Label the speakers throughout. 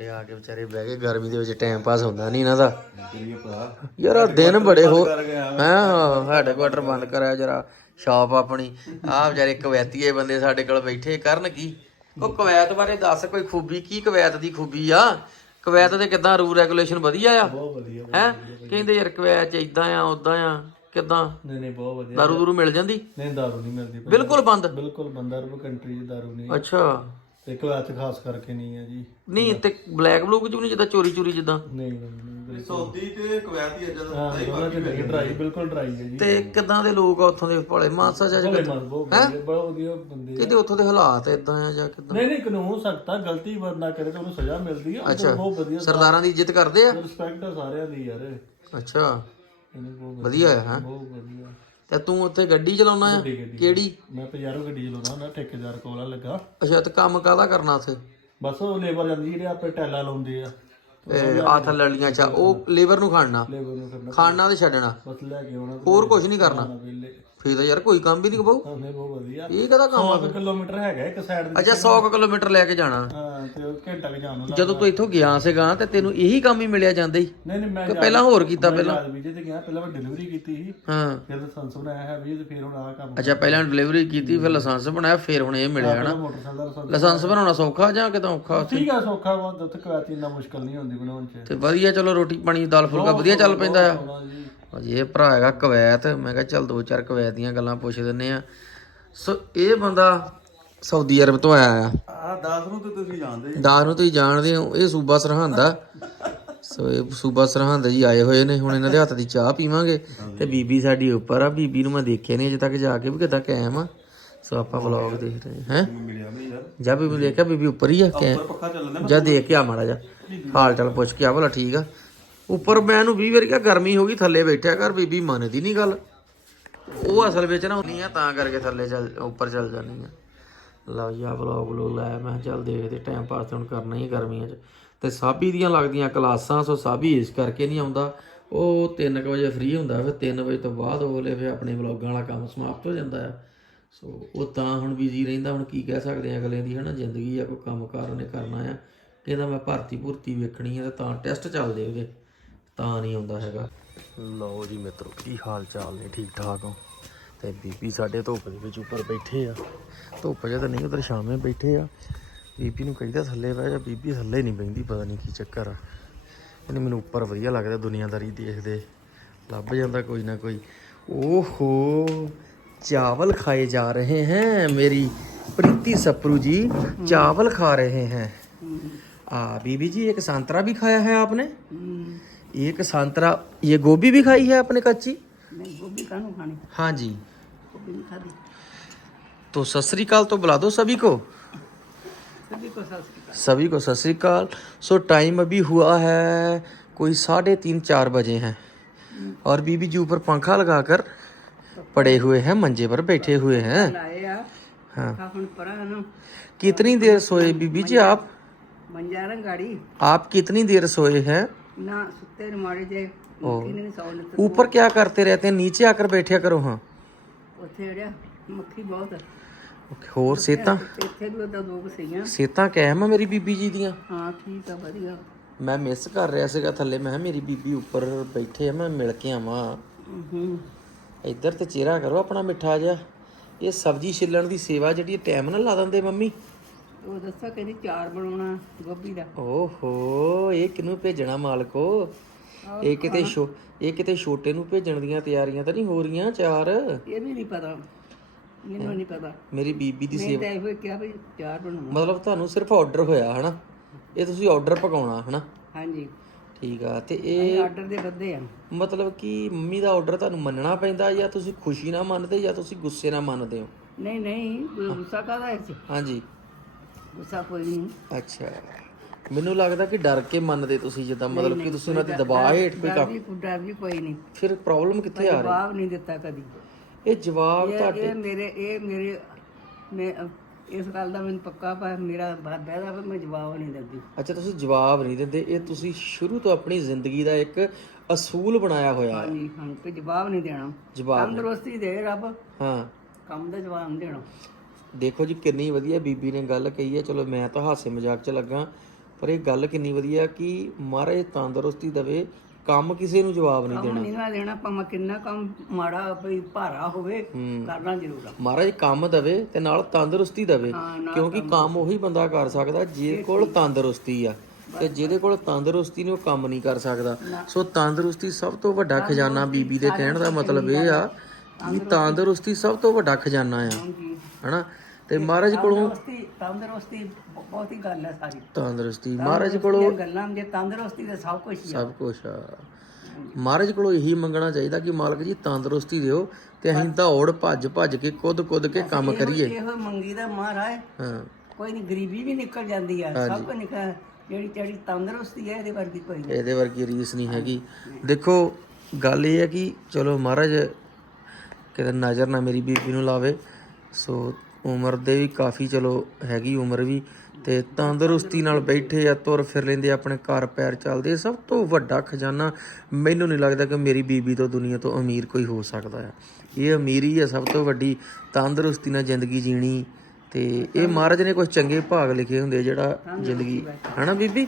Speaker 1: ਇਹ ਆ ਕੇ ਵਿਚਾਰੇ ਬਹਿ ਕੇ ਗਰਮੀ ਦੇ ਵਿੱਚ ਟਾਈਮ ਪਾਸ ਹੁੰਦਾ ਨਹੀਂ ਇਹਨਾਂ ਦਾ। ਯਾਰ ਆਹ ਦਿਨ ਬੜੇ ਹੋ ਹਾਂ ਸਾਡੇ ਕੁਆਟਰ ਬੰਦ ਕਰਿਆ ਜਰਾ ਸ਼ਾਪ ਆਪਣੀ। ਆਹ ਵਿਚਾਰੇ ਕਵੈਤੀਏ ਬੰਦੇ ਸਾਡੇ ਕੋਲ ਬੈਠੇ ਕਰਨ ਕੀ? ਉਹ ਕਵੈਤ ਬਾਰੇ ਦੱਸ ਕੋਈ ਖੂਬੀ ਕੀ ਕਵੈਤ ਦੀ ਖੂਬੀ ਆ? ਕਵੈਤ ਦੇ ਕਿਦਾਂ ਰੂਲ ਰੈਗੂਲੇਸ਼ਨ ਵਧੀਆ ਆ?
Speaker 2: ਬਹੁਤ ਵਧੀਆ
Speaker 1: ਹੈ? ਕਹਿੰਦੇ ਯਾਰ ਕਵੈਤ ਚ ਇਦਾਂ ਆ ਉਦਾਂ ਆ ਕਿਦਾਂ?
Speaker 2: ਨਹੀਂ ਨਹੀਂ ਬਹੁਤ ਵਧੀਆ।
Speaker 1: ਦਾਰੂ ਦੂਰੂ ਮਿਲ ਜਾਂਦੀ?
Speaker 2: ਨਹੀਂ ਦਾਰੂ ਨਹੀਂ ਮਿਲਦੀ।
Speaker 1: ਬਿਲਕੁਲ ਬੰਦ?
Speaker 2: ਬਿਲਕੁਲ ਬੰਦਾ ਰਬ ਕੰਟਰੀ 'ਚ ਦਾਰੂ ਨਹੀਂ।
Speaker 1: ਅੱਛਾ।
Speaker 2: ਤੇ ਕਲਾਚ ਖਾਸ ਕਰਕੇ ਨਹੀਂ ਹੈ ਜੀ।
Speaker 1: ਨਹੀਂ ਤੇ ਬਲੈਕ ਬਲੂਕ ਚ ਵੀ ਨਹੀਂ ਜਿੱਦਾਂ ਚੋਰੀ ਚੋਰੀ ਜਿੱਦਾਂ।
Speaker 2: ਨਹੀਂ ਨਹੀਂ, ਨਹੀਂ ਬਿਲਕੁਲ।
Speaker 3: ਸੌਦੀ ਤੇ ਕਵੈਤੀ ਆ ਜਦੋਂ
Speaker 2: ਹਾਂ ਦੋਨਾਂ ਚ ਨਹੀਂ ਡਰਾਈ ਬਿਲਕੁਲ ਡਰਾਈ ਹੈ ਜੀ।
Speaker 1: ਤੇ ਕਿਦਾਂ ਦੇ ਲੋਕ ਆ ਉੱਥੋਂ ਦੇ? ਭੋਲੇ ਮਾਨਸਾ ਜਾਂ
Speaker 2: ਭਲੇ ਮਨ ਬਹੁਤ ਵਧੀਆ ਬਹੁਤ ਵਧੀਆ ਬੰਦੇ ਆ।
Speaker 1: ਕਿਤੇ ਉੱਥੋਂ ਦੇ ਹਾਲਾਤ ਇਦਾਂ ਆ ਜਾਂ ਕਿਦਾਂ?
Speaker 2: ਨਹੀਂ ਨਹੀਂ ਕਾਨੂੰਨ ਸਖਤ ਆ ਗਲਤੀ ਬੰਦਾ ਕਰੇ ਤਾਂ ਉਹਨੂੰ ਸਜ਼ਾ ਮਿਲਦੀ ਆ। ਉਹ ਬਹੁਤ ਵਧੀਆ
Speaker 1: ਸਰਦਾਰਾਂ ਦੀ ਇੱਜ਼ਤ ਕਰਦੇ ਆ?
Speaker 2: ਰਿਸਪੈਕਟ ਆ ਸਾਰਿਆਂ ਦੀ ਯਾਰ।
Speaker 1: ਅੱਛਾ।
Speaker 2: ਇਹਨੂੰ ਬਹੁਤ
Speaker 1: ਵਧੀਆ ਆ ਹੈ?
Speaker 2: ਬਹੁਤ ਵਧੀਆ।
Speaker 1: ਤੇ ਤੂੰ ਉੱਥੇ ਗੱਡੀ ਚਲਾਉਣਾ ਆ?
Speaker 2: ਗੱਡੀ ਗੱਡੀ।
Speaker 1: ਕਿਹੜੀ?
Speaker 2: ਮੈਂ ਪਜਾਰੋ ਗੱਡੀ ਚਲਾਉਣਾ ਹੁੰਦਾ ਠੇਕੇਦਾਰ ਕੋਲ ਆ ਲੱਗਾ।
Speaker 1: ਅੱਛਾ ਤੇ ਕੰਮ ਕਾਹਦਾ ਕਰਨਾ ਉੱਥੇ?
Speaker 2: ਬਸ ਉਹ ਲੇਬਰ ਜਾਂਦੀ ਜਿਹੜੇ ਆਪੇ ਟੈਲਾ ਲਾਉਂਦੇ ਆ।
Speaker 1: ਆ ਥੱਲੇ ਵਾਲੀਆਂ ਚਾ ਉਹ ਲੇਬਰ ਨੂੰ ਖਾਣਾ
Speaker 2: ਲੇਬਰ ਨੂੰ ਕਰਨਾ।
Speaker 1: ਖਾਣਾ ਤੇ ਛੱਡਣਾ?
Speaker 2: ਬਸ ਲੈ ਕੇ ਆਉਣਾ
Speaker 1: ਹੋਰ ਕੁਝ ਨਹੀਂ ਕਰਨਾ? ਫੇਰ ਤਾਂ ਯਾਰ ਕੋਈ ਕੰਮ ਵੀ ਨਹੀਂ ਕਬਾਉ
Speaker 2: ਉਹਨੇ ਬਹੁਤ ਵਧੀਆ।
Speaker 1: ਇਹ ਕਦਾ ਕੰਮ
Speaker 2: 100 ਕਿਲੋਮੀਟਰ ਹੈਗਾ ਇੱਕ ਸਾਈਡ ਦੇ
Speaker 1: ਅੱਛਾ 100 ਕਿਲੋਮੀਟਰ ਲੈ ਕੇ ਜਾਣਾ।
Speaker 2: ਹਾਂ ਤੇ ਉਹ ਘੰਟਾ ਕੁ ਜਾਣ ਨੂੰ
Speaker 1: ਜਦੋਂ ਤੂੰ ਇੱਥੋਂ ਗਿਆ ਸੀਗਾ ਤੇ ਤੈਨੂੰ ਇਹੀ ਕੰਮ ਹੀ ਮਿਲਿਆ ਜਾਂਦਾ ਹੀ।
Speaker 2: ਨਹੀਂ ਨਹੀਂ ਮੈਂ
Speaker 1: ਕਿ ਪਹਿਲਾਂ ਹੋਰ ਕੀਤਾ ਪਹਿਲਾਂ?
Speaker 2: ਤੇ ਗਿਆ ਪਹਿਲਾਂ ਮੈਂ ਡਿਲੀਵਰੀ ਕੀਤੀ ਸੀ।
Speaker 1: ਹਾਂ।
Speaker 2: ਫਿਰ ਲਾਇਸੈਂਸ ਬਣਾਇਆ ਹੈ ਵੀ ਤੇ ਫਿਰ ਹੁਣ ਆਹ ਕੰਮ
Speaker 1: ਅੱਛਾ ਪਹਿਲਾਂ ਡਿਲੀਵਰੀ ਕੀਤੀ ਫਿਰ ਲਾਇਸੈਂਸ ਬਣਾਇਆ ਫਿਰ ਹੁਣ ਇਹ ਮਿਲਿਆ ਹਨਾ?
Speaker 2: ਪਹਿਲਾਂ ਮੋਟਰਸਾਈਕਲ ਦਾ ਲਾਇਸੈਂਸ
Speaker 1: ਲਾਇਸੈਂਸ ਬਣਾਉਣਾ ਸੌਖਾ ਜਾਂ ਕਿਦਾਂ ਔਖਾ
Speaker 2: ਠੀਕ ਆ ਸੌਖਾ ਬਹੁਤ ਦੁੱਧ ਕਵਾਤੀ ਇੰਨਾ ਮੁਸ਼ਕਲ ਨਹੀਂ ਹੁੰਦੀ ਬਣਾਉਣ ਚ।
Speaker 1: ਤੇ ਵਧੀਆ ਚਲੋ ਰੋਟੀ ਪਾਣੀ ਦਾਲ ਫੁਲਕਾ ਵਧੀਆ ਚੱਲ ਪੈਂਦਾ ਆ।
Speaker 2: ਜੀ
Speaker 1: ਅਜੇ ਇਹ ਭਰਾ ਹੈਗਾ ਕਵੈਤ। ਮੈਂ ਕਿਹਾ ਚੱਲ ਦੋ ਚਾਰ ਕਵੈਤ ਦੀਆਂ ਗੱਲਾਂ ਪੁੱਛ ਦਿੰਨੇ ਆ ਸੋ ਇਹ ਬੰਦਾ ਸਾਊਦੀ ਅਰਬ ਤੋਂ ਆਇਆ ਆ।
Speaker 3: ਆ 10 ਨੂੰ ਤੇ ਤੁਸੀਂ ਜਾਣਦੇ
Speaker 1: ਦਾਰ ਨੂੰ ਤੁਸੀਂ ਜਾਣਦੇ ਹੋ। ਇਹ ਸੂਬਾ ਸਰਹੰਦ ਸੋ ਇਹ ਸੂਬਾ ਸਰਹੰਦ ਜੀ ਆਏ ਹੋਏ ਨੇ। ਹੁਣ ਇਹਨਾਂ ਦੇ ਹੱਥ ਦੀ ਚਾਹ ਪੀਵਾਂਗੇ। ਤੇ ਬੀਬੀ ਸਾਡੀ ਉੱਪਰ ਆ। ਬੀਬੀ ਨੂੰ ਮੈਂ ਦੇਖਿਆ ਨਹੀਂ ਅਜੇ ਤੱਕ ਜਾ ਕੇ ਵੀ ਕਿਦਾਂ ਕਾਇਮ ਆ। ਸੋ ਆਪਾਂ ਵਲੌਗ ਦੇਖ ਰਹੇ ਹਾਂ। ਹੈਂ?
Speaker 3: ਮਿਲਿਆ ਯਾਰ।
Speaker 1: ਜਾ ਬੀਬੀ ਦੇਖਿਆ? ਬੀਬੀ ਉੱਪਰ ਹੀ ਆ। ਕਿ
Speaker 3: ਪਰ ਪੱਖਾ ਚੱਲਦਾ
Speaker 1: ਜਾ ਦੇਖ ਕੇ ਆ ਮਾੜਾ ਜਾ ਹਾਲ ਚਾਲ ਪੁੱਛ ਕੇ ਆ ਭਲਾ ਠੀਕ ਆ। ਉੱਪਰ ਮੈਂ ਇਹਨੂੰ 20 ਵਾਰੀ ਕਿਹਾ, ਗਰਮੀ ਹੋ ਗਈ, ਥੱਲੇ ਬੈਠਿਆ ਕਰ, ਬੀਬੀ ਮੰਨਦੀ ਨਹੀਂ ਗੱਲ। ਉਹ ਅਸਲ ਵਿੱਚ ਨਾ ਹੁੰਦੀ ਆ, ਤਾਂ ਕਰਕੇ ਥੱਲੇ ਚੱਲ, ਉੱਪਰ ਚੱਲ ਜਾਂਦੀ ਆ। ਲਓ ਜੀ ਆ ਵਲੌਗ ਲੋ ਲੈ ਮੈਂ ਕਿਹਾ ਚੱਲ ਦੇਖਦੇ ਟਾਈਮ ਪਾਸ ਹੁਣ ਕਰਨਾ ਹੀ ਗਰਮੀਆਂ 'ਚ। ਤੇ ਸਾਬੀ ਦੀਆਂ ਲੱਗਦੀਆਂ ਕਲਾਸਾਂ, ਸੋ ਸਾਬੀ ਇਸ ਕਰਕੇ ਨਹੀਂ ਆਉਂਦਾ। ਉਹ 3 ਵਜੇ ਫ੍ਰੀ ਹੁੰਦਾ, ਫਿਰ 3 ਵਜੇ ਤੋਂ ਬਾਅਦ ਉਹਲੇ ਫਿਰ ਆਪਣੇ ਵਲੌਗਾਂ ਵਾਲਾ ਕੰਮ ਸਮਾਪਤ ਹੋ ਜਾਂਦਾ ਆ। ਸੋ ਉਹ ਤਾਂ ਹੁਣ ਬਿਜ਼ੀ ਰਹਿੰਦਾ, ਹੁਣ ਕੀ ਕਹਿ ਸਕਦੇ ਆ ਅਗਲੇ ਦੀ, ਹਨਾ? ਜ਼ਿੰਦਗੀ ਆ, ਕੋਈ ਕੰਮ ਕਾਰ ਉਹਨੇ ਕਰਨਾ ਆ। ਕਹਿੰਦਾ ਮੈਂ ਭਰਤੀ ਭੁਰਤੀ ਵੇਖਣੀ ਆ ਤਾਂ ਟੈਸਟ ਚੱਲਦੇ ਉਹਦੇ। ਤਾਂ ਨਹੀਂ ਆਉਂਦਾ ਹੈਗਾ। ਲਓ ਜੀ ਮਿੱਤਰੋ, ਕੀ ਹਾਲ ਚਾਲ ਨੇ? ਠੀਕ ਠਾਕ ਹੋ? ਤੇ ਬੀਬੀ ਸਾਡੇ ਧੁੱਪ ਦੇ ਵਿੱਚ ਉੱਪਰ ਬੈਠੇ ਆ। ਧੁੱਪ ਜਿਹਾ ਤਾਂ ਨਹੀਂ, ਉਧਰ ਸ਼ਾਮੇ ਬੈਠੇ ਆ। ਬੀਬੀ ਨੂੰ ਕਹਿੰਦਾ ਥੱਲੇ ਬਹਿ ਜਾ, ਬੀਬੀ ਥੱਲੇ ਨਹੀਂ ਬੈਂਦੀ ਪਤਾ ਨਹੀਂ ਕੀ ਚੱਕਰ ਆ। ਇਹਨੇ ਮੈਨੂੰ ਉੱਪਰ ਵਧੀਆ ਲੱਗਦਾ ਦੁਨੀਆਦਾਰੀ ਦੇਖਦੇ। ਲੱਭ ਜਾਂਦਾ ਕੋਈ ਨਾ ਕੋਈ। ਓਹੋ, ਚਾਵਲ ਖਾਏ ਜਾ ਰਹੇ ਹੈ, ਮੇਰੀ ਪ੍ਰੀਤੀ ਸਪਰੂ ਜੀ। ਚਾਵਲ ਖਾ ਰਹੇ ਹੈ। ਆ, ਬੀਬੀ ਜੀ, ਇੱਕ ਸੰਤਰਾ ਵੀ ਖਾਇਆ ਹੈ ਆਪਨੇ? एक संतरा ये गोभी भी खाई है आपने कच्ची?
Speaker 4: गोभी खानी।
Speaker 1: हाँ जी।
Speaker 4: गोभी
Speaker 1: तो सत श्री तो बुला दो सभी को।
Speaker 4: सभी को
Speaker 1: सत श्री अकाल सो टाइम अभी हुआ है कोई साढ़े तीन चार बजे हैं। और बीबी जी ऊपर पंखा लगाकर पड़े हुए हैं मंजे पर बैठे हुए हैं। हाँ।
Speaker 4: है
Speaker 1: कितनी देर सोए बीबी जी आप?
Speaker 4: गाड़ी।
Speaker 1: आप कितनी देर सोए हैं?
Speaker 4: ना सुते न मारे जाए
Speaker 1: ओ।
Speaker 4: मक्खी ने सौने तो
Speaker 1: ऊपर क्या करते रहते हैं नीचे आकर बैठा करो हाँ
Speaker 4: ਉੱਥੇ ਅੜਿਆ ਮੱਖੀ ਬਹੁਤ ਹੈ
Speaker 1: ਹੋਰ ਸੇਤਾਂ
Speaker 4: ਇੱਥੇ ਵੀ ਉਹਦਾ ਦੋ ਕਸੀਆਂ
Speaker 1: ਸੇਤਾਂ ਕਾਇਮ ਆ ਮੇਰੀ ਬੀਬੀ ਜੀ ਦੀਆਂ
Speaker 4: ਹਾਂ ਠੀਕ ਆ ਵਧੀਆ
Speaker 1: ਮੈਂ ਮਿਸ ਕਰ ਰਿਹਾ ਸੀਗਾ ਥੱਲੇ ਮੈਂ ਕਿਹਾ ਮੇਰੀ ਬੀਬੀ ਉੱਪਰ ਬੈਠੇ ਆ ਮੈਂ ਮਿਲ ਕੇ ਆਵਾਂ
Speaker 4: ਹੂੰ
Speaker 1: ਇੱਧਰ ਤੇ ਚਿਹਰਾ ਕਰੋ ਆਪਣਾ ਮਿੱਠਾ ਜਿਹਾ ਇਹ ਸਬਜ਼ੀ ਛਿੱਲਣ ਦੀ ਸੇਵਾ ਜਿਹੜੀ ਟਾਈਮ ਨਾਲ ਲਾ ਦਿੰਦੇ ਮੰਮੀ
Speaker 4: ਉਹ ਦੱਸਾ ਕਹਿੰਦੀ ਚਾਰ ਬਣਾਉਣਾ ਗੋਭੀ ਦਾ।
Speaker 1: ਓਹੋ ਇਹ ਕਿਨੂੰ ਭੇਜਣਾ ਮਾਲਕੋ? ਇਹ ਕਿਤੇ ਛੋ ਇਹ ਕਿਤੇ ਛੋਟੇ ਨੂੰ ਭੇਜਣ ਦੀਆਂ ਤਿਆਰੀਆਂ ਤਾਂ ਨਹੀਂ ਹੋ ਰਹੀਆਂ ਚਾਰ?
Speaker 4: ਇਹ ਵੀ ਨਹੀਂ ਪਤਾ। ਮੈਨੂੰ ਨਹੀਂ ਪਤਾ।
Speaker 1: ਮੇਰੀ ਬੀਬੀ ਦੀ
Speaker 4: ਮੈਂ
Speaker 1: ਸੇਵਾ
Speaker 4: ਤਾਂ ਇਹੋ ਕਿਹਾ ਵੀ ਚਾਰ ਬਣਾਉਣਾ।
Speaker 1: ਮਤਲਬ ਤੁਹਾਨੂੰ ਸਿਰਫ ਆਰਡਰ ਹੋਇਆ ਹਨਾ? ਇਹ ਤੁਸੀਂ ਆਰਡਰ ਪਕਾਉਣਾ ਹਨਾ?
Speaker 4: ਹਾਂਜੀ।
Speaker 1: ਠੀਕ ਆ ਤੇ
Speaker 4: ਇਹ
Speaker 1: ਇਹ
Speaker 4: ਆਰਡਰ ਦੇ ਬੰਦੇ ਆ।
Speaker 1: ਮਤਲਬ ਕਿ ਮੰਮੀ ਦਾ ਆਰਡਰ ਤੁਹਾਨੂੰ ਮੰਨਣਾ ਪੈਂਦਾ ਜਾਂ ਤੁਸੀਂ ਖੁਸ਼ੀ ਨਾਲ ਮੰਨਦੇ ਜਾਂ ਤੁਸੀਂ ਗੁੱਸੇ ਨਾਲ ਮੰਨਦੇ ਹੋ?
Speaker 4: ਨਹੀਂ ਨਹੀਂ ਕੋਈ ਗੁੱਸਾ ਕਾਹਦਾ ਇਸ 'ਚ?
Speaker 1: ਹਾਂਜੀ।
Speaker 4: ਗੁੱਸਾ ਕੋਈ ਨਹੀਂ।
Speaker 1: ਅੱਛਾ। ਮੈਨੂੰ ਲੱਗਦਾ ਕਿ ਡਰ ਕੇ ਮੰਨਦੇ ਤੁਸੀਂ ਜਿੱਦਾਂ ਮਤਲਬ ਕਿ ਤੁਸੀਂ ਉਹਨਾਂ ਦੇ ਦਬਾਅ ਹੇਠ ਕੋਈ
Speaker 4: ਡਰ ਵੀ ਡਰ ਵੀ ਕੋਈ ਨਹੀਂ।
Speaker 1: ਫਿਰ ਪ੍ਰੋਬਲਮ ਕਿੱਥੇ ਆ ਰਹੀ?
Speaker 4: ਜਵਾਬ ਨਹੀਂ ਦਿੱਤਾ ਕਦੀ।
Speaker 1: ਇਹ ਜਵਾਬ ਤੁਹਾਡੇ
Speaker 4: ਇਹ ਮੇਰੇ ਇਹ ਮੇਰੇ ਮੈਂ ਇਸ ਗੱਲ ਦਾ ਮੈਨੂੰ ਪੱਕਾ ਪਾ ਮੇਰਾ ਬਹਿਦਾ ਪਰ ਮੈਂ ਜਵਾਬ ਨਹੀਂ ਦਿੰਦੀ।
Speaker 1: ਅੱਛਾ ਤੁਸੀਂ ਜਵਾਬ ਨਹੀਂ ਦਿੰਦੇ। ਇਹ ਤੁਸੀਂ ਸ਼ੁਰੂ ਤੋਂ ਆਪਣੀ ਜ਼ਿੰਦਗੀ ਦਾ ਇੱਕ ਅਸੂਲ ਬਣਾਇਆ ਹੋਇਆ ਹੈ।
Speaker 4: ਹਾਂਜੀ ਹਾਂ ਤੇ ਜਵਾਬ ਨਹੀਂ ਦੇਣਾ।
Speaker 1: ਜਵਾਬ
Speaker 4: ਤੰਦਰੁਸਤੀ ਦੇ ਰੱਬ।
Speaker 1: ਹਾਂ।
Speaker 4: ਕੰਮ ਦਾ ਜਵਾਬ ਨਹੀਂ ਦੇਣਾ।
Speaker 1: ਦੇਖੋ ਜੀ ਕਿੰਨੀ ਵਧੀਆ ਬੀਬੀ ਨੇ ਗੱਲ ਕਹੀ ਹੈ। ਚਲੋ ਮੈਂ ਤਾਂ ਹਾਸੇ ਮਜ਼ਾਕ 'ਚ ਲੱਗਾ ਪਰ ਇਹ ਗੱਲ ਕਿੰਨੀ ਵਧੀਆ ਕਿ ਮਹਾਰਾਜ ਤੰਦਰੁਸਤੀ ਦੇਵੇ ਕੰਮ ਕਿਸੇ ਨੂੰ ਜਵਾਬ ਨਹੀਂ ਦੇਣਾ।
Speaker 4: ਨਹੀਂ ਨਾ ਦੇਣਾ ਭਾਵੇਂ ਕਿੰਨਾ ਕੰਮ ਮਾੜਾ ਭਈ ਭਾਰਾ ਹੋਵੇ। ਕਰਨਾ ਜ਼ਰੂਰ ਆ।
Speaker 1: ਮਹਾਰਾਜ ਕੰਮ ਦੇਵੇ ਤੇ ਨਾਲ ਤੰਦਰੁਸਤੀ ਦੇਵੇ ਕਿਉਂਕਿ ਕੰਮ ਉਹੀ ਬੰਦਾ ਕਰ ਸਕਦਾ ਜਿਹਦੇ ਕੋਲ ਤੰਦਰੁਸਤੀ ਆ ਤੇ ਜਿਹਦੇ ਕੋਲ ਤੰਦਰੁਸਤੀ ਨਹੀਂ ਉਹ ਕੰਮ ਨਹੀਂ ਕਰ ਸਕਦਾ। ਸੋ ਤੰਦਰੁਸਤੀ ਸਭ ਤੋਂ ਵੱਡਾ ਖਜ਼ਾਨਾ ਬੀਬੀ ਦੇ ਕਹਿਣ ਦਾ ਮਤਲਬ ਇਹ ਆ ਕਿ ਤੰਦਰੁਸਤੀ ਸਭ ਤੋਂ ਵੱਡਾ ਖਜ਼ਾਨਾ ਆ। ਹਨਾ? ਤੇ ਮਹਾਰਾਜ ਕੋਲੋਂ
Speaker 4: ਤੰਦਰੁਸਤੀ ਤੰਦਰੁਸਤੀ ਬਹੁਤੀ ਗੱਲ ਹੈ ਸਾਰੀ।
Speaker 1: ਤੰਦਰੁਸਤੀ। ਮਹਾਰਾਜ ਕੋਲੋਂ
Speaker 4: ਗੱਲਾਂ ਜੇ ਤੰਦਰੁਸਤੀ ਦੇ ਸਭ ਕੁਝ ਹੀ
Speaker 1: ਸਭ ਕੁਝ ਆ। ਮਹਾਰਾਜ ਕੋਲੋਂ ਇਹੀ ਮੰਗਣਾ ਚਾਹੀਦਾ ਕਿ ਮਾਲਕ ਜੀ ਤੰਦਰੁਸਤੀ ਦਿਓ ਤੇ ਅਸੀਂ ਦੌੜ ਭੱਜ ਭੱਜ ਕੇ ਕੁੱਦ ਕੁੱਦ ਕੇ ਕੰਮ ਕਰੀਏ।
Speaker 4: ਇਹੋ ਮੰਗੀ ਦਾ ਮਹਾਰਾਜ।
Speaker 1: ਹਾਂ।
Speaker 4: ਕੋਈ ਨਹੀਂ ਗਰੀਬੀ ਵੀ ਨਿਕਲ ਜਾਂਦੀ ਆ। ਸਭ ਕੁਝ ਨਿਕਲ ਜਿਹੜੀ ਜਿਹੜੀ ਤੰਦਰੁਸਤੀ ਹੈ ਇਹਦੇ ਵਰਗੀ ਕੋਈ ਨਹੀਂ।
Speaker 1: ਇਹਦੇ ਵਰਗੀ ਰੀਸ ਨਹੀਂ ਹੈਗੀ। ਦੇਖੋ ਗੱਲ ਇਹ ਹੈ ਕਿ ਚਲੋ ਮਹਾਰਾਜ ਕਿਤੇ ਨਜ਼ਰ ਨਾ ਮੇਰੀ ਬੀਬੀ ਨੂੰ ਲਾਵੇ। ਸੋ ਉਮਰ ਦੇ ਵੀ ਕਾਫੀ ਚਲੋ ਹੈਗੀ ਉਮਰ ਵੀ ਤੇ ਤੰਦਰੁਸਤੀ ਨਾਲ ਬੈਠੇ ਆ, ਤੁਰ ਫਿਰ ਲੈਂਦੇ ਆਪਣੇ ਘਰ ਪੈਰ ਚੱਲਦੇ ਸਭ ਤੋਂ ਵੱਡਾ ਖਜ਼ਾਨਾ ਮੈਨੂੰ ਨਹੀਂ ਲੱਗਦਾ ਕਿ ਮੇਰੀ ਬੀਬੀ ਤੋਂ ਦੁਨੀਆ ਤੋਂ ਅਮੀਰ ਕੋਈ ਹੋ ਸਕਦਾ ਆ। ਇਹ ਅਮੀਰੀ ਹੈ ਸਭ ਤੋਂ ਵੱਡੀ ਤੰਦਰੁਸਤੀ ਨਾਲ ਜ਼ਿੰਦਗੀ ਜੀਣੀ। ਤੇ ਇਹ ਮਹਾਰਾਜ ਨੇ ਕੁਝ ਚੰਗੇ ਭਾਗ ਲਿਖੇ ਹੁੰਦੇ ਜਿਹੜਾ ਜ਼ਿੰਦਗੀ ਹਨਾ ਬੀਬੀ?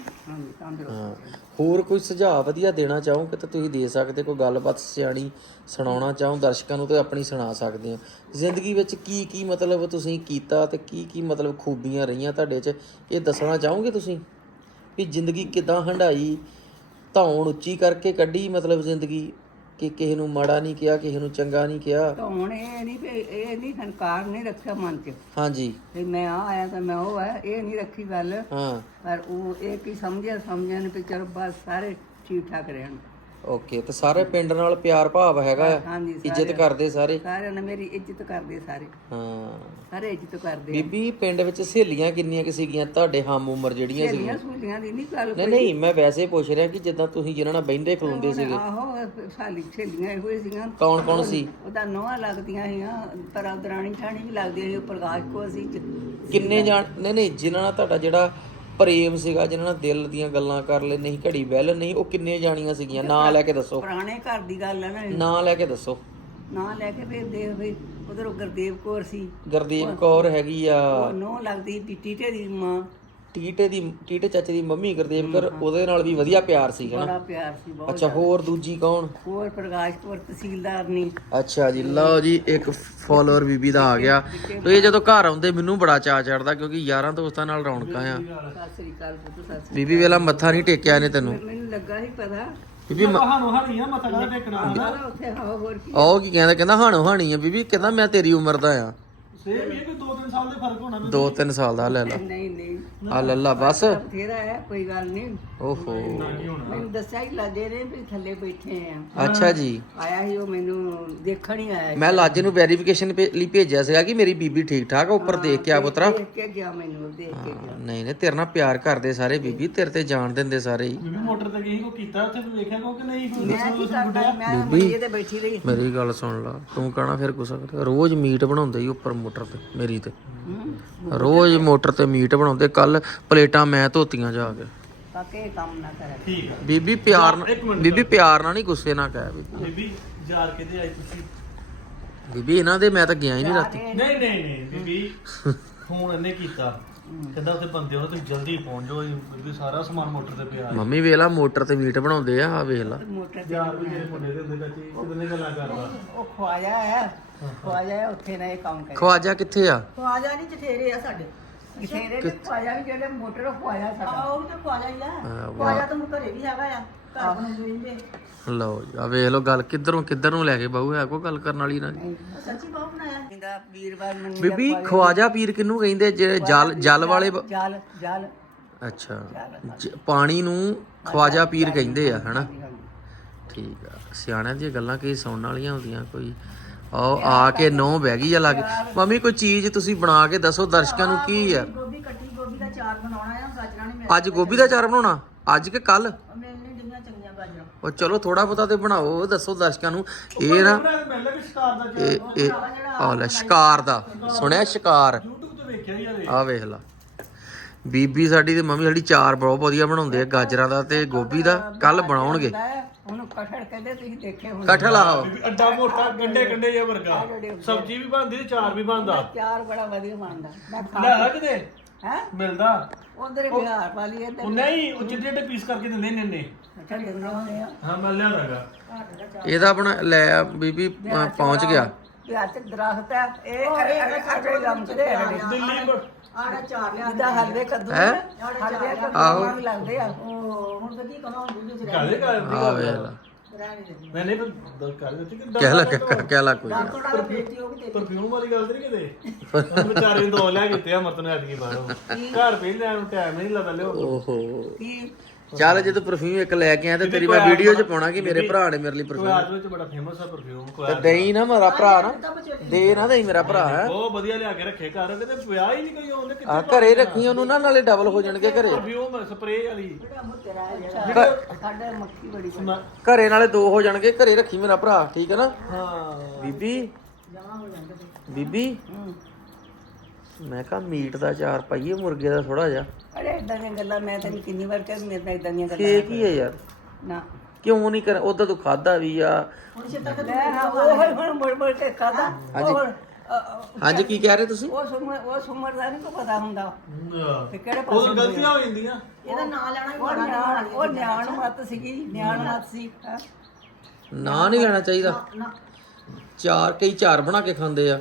Speaker 1: ਹਾਂ ਹੋਰ ਕੋਈ ਸੁਝਾਅ ਵਧੀਆ ਦੇਣਾ ਚਾਹੋਗੇ ਤਾਂ ਤੁਸੀਂ ਦੇ ਸਕਦੇ ਕੋਈ ਗੱਲਬਾਤ ਸਿਆਣੀ ਸੁਣਾਉਣਾ ਚਾਹੋ ਦਰਸ਼ਕਾਂ ਨੂੰ ਤੇ ਆਪਣੀ ਸੁਣਾ ਸਕਦੇ ਹੋ ਜ਼ਿੰਦਗੀ ਵਿੱਚ ਕੀ ਕੀ ਮਤਲਬ ਤੁਸੀਂ ਕੀਤਾ ਤੇ ਕੀ ਕੀ ਮਤਲਬ ਖੂਬੀਆਂ ਰਹੀਆਂ ਤੁਹਾਡੇ 'ਚ ਇਹ ਦੱਸਣਾ ਚਾਹੋਗੇ ਤੁਸੀਂ? ਵੀ ਜ਼ਿੰਦਗੀ ਕਿਦਾਂ ਹੰਡਾਈ ਧੌਣ ਉੱਚੀ ਕਰਕੇ ਕੱਢੀ ਮਤਲਬ ਜ਼ਿੰਦਗੀ? ਕਿ ਕਿਸੇ ਨੂੰ ਮਾੜਾ ਨਹੀਂ ਕਿਹਾ ਕਿਸੇ ਨੂੰ ਚੰਗਾ ਨਹੀਂ ਕਿਹਾ।
Speaker 4: ਤਾਂ ਹੁਣ ਇਹ ਨਹੀਂ ਵੀ ਇਹ ਨਹੀਂ ਹੰਕਾਰ ਨਹੀਂ ਰੱਖਿਆ ਮਨ 'ਚ।
Speaker 1: ਹਾਂਜੀ।
Speaker 4: ਵੀ ਮੈਂ ਆ ਆਇਆ ਤਾਂ ਮੈਂ ਉਹ ਆ ਇਹ ਨਹੀਂ ਰੱਖੀ ਗੱਲ।
Speaker 1: ਹਾਂ।
Speaker 4: ਪਰ ਉਹ ਇਹ ਕੀ ਸਮਝਿਆ ਸਮਝਿਆ ਨੇ ਵੀ ਚਲੋ ਬਸ ਸਾਰੇ ਠੀਕ ਠਾਕ ਰਹਿਣ।
Speaker 1: ਓਕੇ ਤੇ ਸਾਰੇ ਪਿੰਡ ਨਾਲ ਪਿਆਰ ਭਾਵ ਹੈਗਾ ਆ?
Speaker 4: ਹਾਂਜੀ
Speaker 1: ਇੱਜ਼ਤ ਕਰਦੇ ਸਾਰੇ?
Speaker 4: ਸਾਰਿਆਂ ਨੇ ਮੇਰੀ ਇੱਜ਼ਤ ਕਰਦੇ ਸਾਰੇ।
Speaker 1: ਹਾਂ।
Speaker 4: ਸਾਰੇ ਇੱਜ਼ਤ ਕਰਦੇ
Speaker 1: ਬੀਬੀ ਪਿੰਡ ਵਿੱਚ ਸਹੇਲੀਆਂ ਕਿੰਨੀਆਂ ਕਿ ਸੀਗੀਆਂ? ਤੁਹਾਡੇ ਹਮ ਉਮਰ ਜਿਹੜੀਆਂ ਸੀ
Speaker 4: ਸਹੇਲੀਆਂ ਸਹੂਲੀਆਂ ਦੀ ਨਹੀਂ ਗੱਲ
Speaker 1: ਨਹੀਂ ਨਹੀਂ ਮੈਂ ਵੈਸੇ ਪੁੱਛ ਰਿਹਾ ਕਿ ਜਿੱਦਾਂ ਤੁਸੀਂ ਜਿਨ੍ਹਾਂ ਨਾਲ ਬਹਿੰਦੇ ਖਲੋਂਦੇ ਸੀਗੇ।
Speaker 4: ਆਹੋ ਸਾਲੀ ਸਹੇਲੀਆਂ ਇਹੋ ਸੀਗੀਆਂ।
Speaker 1: ਕੌਣ ਕੌਣ ਸੀ?
Speaker 4: ਉਹਦਾ ਨੋਹਾਂ ਲੱਗਦੀਆਂ ਸੀਗੀਆਂ ਪਰ ਦਰਾਣੀ ਠਾਣੀ ਵੀ ਲੱਗਦੀਆਂ ਸੀ ਉਹ ਪ੍ਰਕਾਸ਼ ਕੋ ਸੀ
Speaker 1: ਕਿੰਨੇ ਜਾਣ ਨਹੀਂ ਨਹੀਂ ਜਿਨ੍ਹਾਂ ਨਾਲ ਤੁਹਾਡਾ ਜਿਹੜਾ ਪ੍ਰੇਮ ਸੀਗਾ ਜਿਨ੍ਹਾਂ ਨਾਲ ਦਿਲ ਦੀਆਂ ਗੱਲਾਂ ਕਰ ਲੈ ਨਹੀਂ ਘੜੀ ਬਹਿਲ ਨਹੀਂ ਉਹ ਕਿੰਨੇ ਜਾਣੀਆਂ ਸੀਗੀਆਂ ਨਾਂ ਲੈ ਕੇ ਦੱਸੋ।
Speaker 4: ਪੁਰਾਣੇ ਘਰ ਦੀ ਗੱਲ ਹੈ ਨਾ
Speaker 1: ਨਾਂ ਲੈ ਕੇ ਦੱਸੋ।
Speaker 4: ਨਾਂ ਲੈ ਕੇ ਫਿਰ ਦੇਖ ਵੀ ਉਧਰੋਂ ਗੁਰਦੇਵ ਕੌਰ ਸੀ।
Speaker 1: ਗੁਰਦੀਪ ਕੌਰ ਹੈਗੀ ਆ।
Speaker 4: ਉਹ ਨੋ ਲੱਗਦੀ ਵੀ ਟੀਟੇ ਦੀ ਮਾਂ।
Speaker 1: ਟੀਟੇ ਦੀ ਟੀਟੇ ਚਾਚੇ ਦੀ ਮੰਮੀ ਗੁਰਦੀਪ ਕੌਰ ਉਹਦੇ ਨਾਲ ਵੀ ਵਧੀਆ ਪਿਆਰ ਸੀ ਹਨਾ
Speaker 4: ਬੜਾ ਪਿਆਰ ਸੀ ਬਹੁਤ
Speaker 1: ਅੱਛਾ ਹੋਰ ਦੂਜੀ ਕੌਣ?
Speaker 4: ਹੋਰ ਪ੍ਰਕਾਸ਼ ਕੌਰ ਤਹਿਸੀਲਦਾਰ ਨਹੀਂ
Speaker 1: ਅੱਛਾ ਜੀ ਲਓ ਜੀ ਇੱਕ ਫਾਲੋਅਰ ਬੀਬੀ ਦਾ ਆ ਗਿਆ। ਤੇ ਇਹ ਜਦੋਂ ਘਰ ਆਉਂਦੇ ਮੈਨੂੰ ਬੜਾ ਚਾਅ ਚੜਦਾ ਕਿਉਂਕਿ ਯਾਰਾਂ ਦੋਸਤਾਂ ਨਾਲ ਰੌਣਕਾਂ ਆ।
Speaker 4: ਸਤਿ ਸ੍ਰੀ ਅਕਾਲ ਪੁੱਤ ਸਤਿ ਸ੍ਰੀ
Speaker 1: ਬੀਬੀ ਵੇਲਾ ਮੱਥਾ ਨਹੀਂ ਟੇਕਿਆ ਨੇ ਤੈਨੂੰ।
Speaker 4: ਅਕਾਲ ਮੈਨੂੰ ਲੱਗਾ ਸੀ ਪਤਾ।
Speaker 1: ਬੀਬੀ ਮ-
Speaker 2: ਕਾਹਦਾ ਟੇਕਣਾ।
Speaker 4: ਉੱਥੇ ਹਾਂ ਹੋਰ ਕੀ।
Speaker 1: ਉਹ ਕੀ ਕਹਿੰਦਾ ਕਹਿੰਦਾ ਹਾਣੋ ਹਾਣੀ ਆ ਬੀਬੀ ਕਹਿੰਦਾ ਮੈਂ ਤੇਰੀ ਉਮਰ ਦਾ ਆ।
Speaker 2: ਸੇਮ ਇਹ ਕਿ 2-3 ਸਾਲ ਦੇ ਫ਼ਰਕ ਹੋਣਾ
Speaker 1: 2-3 ਸਾਲ ਦਾ ਲੈ ਲਾ।
Speaker 4: ਨਹੀਂ ਨਹੀਂ
Speaker 1: ਆ ਲੱਲਾ ਬਸ।
Speaker 4: ਬਥੇਰਾ ਹੈ ਕੋਈ ਗੱਲ ਨਹੀਂ।
Speaker 1: ਓਹੋ।
Speaker 4: ਮੈਨੂੰ ਦੱਸਿਆ ਹੀ ਲਾਜੇ ਨੇ ਵੀ ਥੱਲੇ ਬੈਠੇ ਆ।
Speaker 1: ਅੱਛਾ ਜੀ।
Speaker 4: ਆਇਆ ਸੀ ਉਹ ਮੈਨੂੰ ਦੇਖਣ ਹੀ ਆਇਆ।
Speaker 1: ਮੈਂ ਲਾਜੇ ਨੂੰ ਵੈਰੀਫਿਕੇਸ਼ਨ ਲਈ ਭੇਜਿਆ ਸੀਗਾ ਕਿ ਮੇਰੀ ਬੀਬੀ ਠੀਕ ਠਾਕ ਆ ਉੱਪਰ ਦੇਖ ਕੇ ਆ ਪੁੱਤਰਾ।
Speaker 4: ਦੇਖ ਕੇ ਗਿਆ ਮੈਨੂੰ ਦੇਖ ਕੇ ਗਿਆ।
Speaker 1: ਨਹੀਂ ਨਹੀਂ ਤੇਰੇ ਨਾਲ ਪਿਆਰ ਕਰਦੇ ਸਾਰੇ ਬੀਬੀ ਤੇਰੇ ਤੇ ਜਾਣ ਦਿੰਦੇ ਸਾਰੇ ਹੀ।
Speaker 2: ਬੀਬੀ ਮੋਟਰ ਤੇ ਗਈ ਕੋ ਕੀਤਾ ਉੱਥੇ ਵੀ ਵੇਖਿਆ ਕੋ ਕਿ ਨਹੀਂ?
Speaker 4: ਮੈਂ ਕੀ ਕਰਦਾ ਮੈਂ ਮੰਜੇ ਤੇ ਬੈਠੀ ਰਹੀ।
Speaker 1: ਮੇਰੀ ਗੱਲ ਸੁਣ ਲਾ ਤੂੰ ਕਹਣਾ ਫਿਰ ਕੁਛ ਰੋਜ਼ ਮੀਟ ਬਣਾਉਂਦੇ ਹੀ ਉੱਪਰ ਮੋਟਰ ਤੇ ਮੇਰੀ ਤੇ। ਰੋਜ਼ ਮੋਟਰ ਤੇ ਮੀਟ ਬਣਾਉਂਦੇ ਕੱਲ ਪਲੇਟਾਂ ਮੈਂ ਧੋਤੀਆਂ ਜਾ ਕੇ।
Speaker 4: ਕਾਕੇ ਕੰਮ ਨਾ ਕਰ।
Speaker 2: ਠੀਕ ਆ।
Speaker 1: ਬੀਬੀ ਪਿਆਰ ਨਾਲ ਬੀਬੀ ਪਿਆਰ ਨਾਲ ਨਹੀਂ ਗੁੱਸੇ ਨਾਲ ਕਹਿ ਬੀਬੀ।
Speaker 2: ਬੀਬੀ ਯਾਰ ਕਿਤੇ ਆਈ ਤੁਸੀਂ?
Speaker 1: ਬੀਬੀ ਇਹਨਾਂ ਦੇ ਮੈਂ ਤਾਂ ਗਿਆ ਹੀ ਨਹੀਂ ਰਾਤੀ।
Speaker 2: ਨਹੀਂ ਨਹੀਂ ਨਹੀਂ ਬੀਬੀ। ਫੋਨ ਇਹਨੇ ਕੀਤਾ। ਕਹਿੰਦਾ ਉੱਥੇ ਬੰਦੇ ਹੋ ਤੁਸੀਂ ਜਲਦੀ ਪਹੁੰਚ ਜਾਓ ਬੀਬੀ ਸਾਰਾ ਸਮਾਨ ਮੋਟਰ ਤੇ ਪਿਆ।
Speaker 1: ਮੰਮੀ ਵੇਲਾ ਮੋਟਰ ਤੇ ਮੀਟ ਬਣਾਉਂਦੇ ਆ ਆ ਵੇਖ ਲਾ।
Speaker 4: ਮੋਟਰ ਤੇ
Speaker 2: ਯਾਰ ਵੀ ਮੇਰੇ ਮੁੰਡੇ ਦੇ ਹੁੰਦੇ ਚਾਚੀ ਕਿਦਨੇ ਗੱਲਾਂ ਕਰਦਾ।
Speaker 4: ਉਹ ਖਵਾਜਾ ਹੈ ਖਵਾਜਾ ਹੈ ਉੱਥੇ ਨਾ ਇਹ ਕੰਮ ਕਰੇ।
Speaker 1: ਖਵਾਜਾ ਕਿੱਥੇ ਆ?
Speaker 5: ਖਵਾਜਾ ਨਹੀਂ ਜਠੇਰੇ ਆ ਸਾਡੇ।
Speaker 4: ਬਥੇਰੇ ਤੇ ਖਵਾਜਾ ਵੀ ਜਿਹੜੇ ਮੋਟਰ ਖਵਾਜਾ ਸਾਡਾ।
Speaker 5: ਆ ਉਹ ਤਾਂ ਖਵਾਜਾ ਹੀ ਆ।
Speaker 1: ਹਾਂ,
Speaker 5: ਖਵਾਜਾ ਤਾਂ ਹੁਣ ਘਰੇ ਵੀ ਹੈਗਾ ਆ। ਰਹਿੰਦੇ
Speaker 1: ਲਓ ਜੀ ਆ ਵੇਖ ਲਓ ਗੱਲ ਕਿੱਧਰੋਂ ਕਿੱਧਰ ਨੂੰ ਲੈ ਕੇ ਬਹੂ ਹੈ ਕੋਈ ਗੱਲ ਕਰਨ ਵਾਲੀ ਨਾ
Speaker 5: ਉਹ ਸੱਚੀ ਬਹੁਤ ਬਣਾਇਆ।
Speaker 4: ਇਹਦਾ ਵੀਰਵਾਰ ਮੰਨੀ
Speaker 1: ਬੀਬੀ ਖਵਾਜਾ ਪੀਰ ਕਿਹਨੂੰ ਕਹਿੰਦੇ ਜਿਹੜੇ ਜਲ ਜਲ ਵਾਲੇ ਬ-
Speaker 4: ਜਲ ਜਲ।
Speaker 1: ਅੱਛਾ ਜ- ਪਾਣੀ ਨੂੰ ਖਵਾਜਾ ਪੀਰ ਕਹਿੰਦੇ ਆ ਹਨਾ? ਠੀਕ ਆ ਸਿਆਣਿਆਂ ਦੀਆਂ ਗੱਲਾਂ ਕਈ ਸੁਣਨ ਵਾਲੀਆਂ ਹੁੰਦੀਆਂ ਕੋਈ। ਆਓ ਆ ਕੇ ਨੌ ਬਹਿ ਗਈ ਆ ਲੱਗ। ਮੰਮੀ ਕੋਈ ਚੀਜ਼ ਤੁਸੀਂ ਬਣਾ ਕੇ ਦੱਸੋ ਦਰਸ਼ਕਾਂ ਨੂੰ ਕੀ ਆ?
Speaker 5: ਗੋਭੀ ਕੱਟੀ ਗੋਭੀ ਦਾ ਚਾਰ ਬਣਾਉਣਾ ਆ ਗਾਜਰਾਂ ਨੇ
Speaker 1: ਅੱਜ ਗੋਭੀ ਦਾ ਚਾਰ ਬਣਾਉਣਾ? ਅੱਜ ਕਿ ਕੱਲ
Speaker 5: ਮੇਰੇ ਨੇ ਜਿਹੜੀਆਂ ਚੰਗੀਆਂ ਗਾਜਰਾਂ
Speaker 1: ਉਹ ਚਲੋ ਥੋੜਾ ਬਹੁਤਾ ਤੇ ਬਣਾਓ ਦੱਸੋ ਦਰਸ਼ਕਾਂ ਨੂੰ। ਇਹ ਨਾ
Speaker 2: ਪਹਿਲਾਂ ਵੀ ਸਟਾਰ ਦਾ
Speaker 1: ਇਹ ਇਹ ਆ ਲੈ ਸ਼ਿਕਾਰ ਦਾ। ਸੁਣਿਆ ਸ਼ਿਕਾਰ?
Speaker 2: YouTube ਤੇ ਵੇਖਿਆ ਹੀ ਯਾਰ
Speaker 1: ਆ ਵੇਖ ਲਾ। ਬੀਬੀ ਸਾਡੀ ਤੇ ਮੰਮੀ ਸਾਡੀ ਚਾਰ ਬਹੁਤ ਵਧੀਆ ਬਣਾਉਂਦੇ ਆ ਗਾਜਰਾਂ ਦਾ ਤੇ ਗੋਭੀ ਦਾ। ਕੱਲ ਬਣਾਉਣਗੇ।
Speaker 4: ਉਹਨੂੰ ਕਠੜ ਕਹਿੰਦੇ ਤੁਸੀਂ ਦੇਖੇ ਹੁਣ।
Speaker 1: ਕਠਲ
Speaker 2: ਬੀਬੀ ਅੱਡਾ ਮੋਟਾ ਗੰਡੇ ਗੰਡੇ ਜਿਹਾ ਵਰਗਾ। ਸਬਜ਼ੀ ਵੀ ਬਣਦੀ ਤੇ ਚਾਰ ਵੀ ਬਣਦਾ।
Speaker 4: ਚਾਰ ਬੜਾ ਵਧੀਆ ਬਣਦਾ। ਮੈਂ ਖਾ
Speaker 2: ਲੈ ਕਿਤੇ।
Speaker 4: ਹੈ?
Speaker 2: ਮਿਲਦਾ।
Speaker 4: ਉਧਰ ਬਿਹਾਰ ਵਾਲੀ
Speaker 2: ਉਹ ਨਹੀਂ ਉਹ ਜਿੱਡੇ ਜਿੱਡੇ ਪੀਸ ਕਰਕੇ ਦਿੰਦੇ ਨੇ ਨੇ
Speaker 4: ਅੱਛਾ ਦਿੰਦੇ ਹੁੰਦੇ ਆ।
Speaker 2: ਹਾਂ ਮੈਂ ਲਿਆਦਾਗਾ
Speaker 1: ਇਹਦਾ ਆਪਣਾ ਲੈ ਬੀਬੀ ਅ, ਪਹੁੰਚ ਗਿਆ।
Speaker 4: ਬਿਹਾਰ ਚ ਦਰਖਤ ਹੈ ਇਹ ਅੜੇ ਲੰਮਦੇ ਆ।
Speaker 2: ਦਿੱਲੀ ਬ-
Speaker 5: ਆੜਾ ਚਾਰ ਲਿਆ
Speaker 4: ਜਿੱਦਾਂ ਹਲਵੇ ਕੱਦੂ
Speaker 1: ਹੈਂ?
Speaker 4: ਹਲਵੇ ਕੱਦੂ
Speaker 1: ਆਹੋ।
Speaker 4: ਵਾਂਗ ਲੱਗਦੇ ਆ।
Speaker 5: ਉਹ ਹੁਣ ਕਦੀ ਕਹਾਂ ਵੀਡੀਓ ਚ
Speaker 2: ਕਾਹਦੇ ਕਾਹਦੇ
Speaker 1: ਆ ਵੇਖ ਲਾ।
Speaker 5: ਰਹਿਣ ਦੇ
Speaker 2: ਮੈਂ ਨਹੀਂ ਪਰ ਕਰ ਦਿੱਤੀ ਕਿ
Speaker 1: ਕਹਿ ਲਾ ਕਹਿ ਕਹਿ ਲਾ ਕੋਈ।
Speaker 5: ਥੋੜਾ ਜਿਹਾ ਬੇਇੱਜ਼ਤੀ ਹੋ ਗਈ ਤੇਰੀ।
Speaker 2: ਪਰਫਿਊਮ ਵਾਲੀ ਗੱਲ ਤੇ ਨਹੀਂ ਕਿਤੇ? ਵਿਚਾਰੇ ਨੂੰ ਦੋ ਲੈ ਕੀਤੇ ਆ ਮਤਨ ਐਤਕੀ ਬਾਹਰੋਂ। ਘਰ ਪਹਿਲੇ ਨੂੰ ਟਾਈਮ ਨਹੀਂ ਲੱਗਦਾ ਲਿਓ
Speaker 1: ਓਹੋ।
Speaker 4: ਕੀ?
Speaker 1: ਚੱਲ ਜੇ ਤੂੰ ਪਰਫਿਊਮ ਇੱਕ ਲੈ ਕੇ ਆਇਆ ਤੇ ਤੇਰੀ ਮੈਂ ਵੀਡੀਓ 'ਚ ਪਾਉਣਾ ਕਿ ਮੇਰੇ ਭਰਾ ਨੇ ਮੇਰੇ ਲਈ ਪਰਫਿਊਮ
Speaker 2: ਕੋਆਜ ਵਿੱਚ ਬੜਾ ਫੇਮਸ ਆ ਪਰਫਿਊਮ
Speaker 1: ਤੇ ਦੇਈ ਨਾ ਮੇਰਾ ਭਰਾ ਨਾ। ਦੇ ਨਾ ਦੇਈ ਮੇਰਾ ਭਰਾ। ਹੈ
Speaker 2: ਬਹੁਤ ਵਧੀਆ ਲਿਆ ਕੇ ਰੱਖੇ ਘਰ ਤੇ ਵਿਆਹ ਹੀ ਨਹੀਂ ਕੋਈ ਆਉਂਦੇ ਕਿਤੇ
Speaker 1: ਆ ਘਰੇ ਰੱਖੀ ਉਹਨੂੰ ਨਾ ਨਾਲੇ ਡਬਲ ਹੋ ਜਾਣਗੇ ਘਰੇ।
Speaker 2: ਪਰਫਿਊਮ ਸਪਰੇਅ ਵਾਲੀ?
Speaker 4: ਸਾਡੇ ਮੱਖੀ ਬੜੀ
Speaker 2: ਸੁਣਾ-
Speaker 1: ਘਰੇ ਨਾਲੇ ਦੋ ਹੋ ਜਾਣਗੇ ਘਰੇ ਰੱਖੀ ਮੇਰਾ ਭਰਾ ਠੀਕ ਹੈ ਨਾ?
Speaker 2: ਹਾਂ।
Speaker 1: ਬੀਬੀ? ਬੀਬੀ? ਮੈਂ ਕਿਹਾ ਮੀਟ ਦਾ ਚਾਰ ਪਾਈਏ ਮੁਰਗੇ ਦਾ ਥੋੜਾ ਜਿਹਾ।
Speaker 4: ਅਰੇ ਇਦਾਂ ਦੀਆਂ ਗੱਲਾਂ ਮੈਂ ਤੈਨੂੰ ਕਿੰਨੀ ਵਾਰ ਕਿਹਾ ਮੇਰੇ ਨਾਲ ਇਦਾਂ ਦੀਆਂ ਗੱਲਾਂ
Speaker 1: ਇਹ ਕੀ ਹੈ ਯਾਰ।
Speaker 4: ਨਾ।
Speaker 1: ਕਿਉਂ ਨਹੀਂ ਕਰ ਉਦੋਂ ਤੂੰ ਖਾਦਾ ਵੀ ਆ।
Speaker 4: ਲੈ ਹਾਂ ਉਹ ਹੀ ਹੁਣ ਮੁੜ ਮੁੜ ਕੇ ਖਾਦਾ ਉਹ
Speaker 1: ਹਾਂਜੀ ਕੀ ਕਹਿ ਰਹੇ ਤੁਸੀਂ?
Speaker 4: ਉਹ ਉਮਰ ਉਹ ਉਮਰ ਦਾ ਨਹੀਂ ਪਤਾ ਹੁੰਦਾ। ਤੇ ਕਿਹੜੇ
Speaker 2: ਉਹ
Speaker 4: ਪਾਸੇ
Speaker 2: ਗਲਤੀਆਂ ਹੋ ਜਾਂਦੀਆਂ।
Speaker 5: ਇਹਦਾ ਨਾਂ ਲੈਣਾ ਹੀ
Speaker 4: ਉਹ ਨਿਆਣ ਉਹ ਨਿਆਣ ਮਤ ਸੀਗੀ ਨਿਆਣ ਮਤ ਸੀ ਹੈਂ।
Speaker 1: ਨਾ ਨਹੀਂ ਲੈਣਾ ਚਾਹੀਦਾ। ਚਾਰ ਕਈ ਚਾਰ ਬਣਾ ਕੇ ਖਾਂਦੇ ਆ।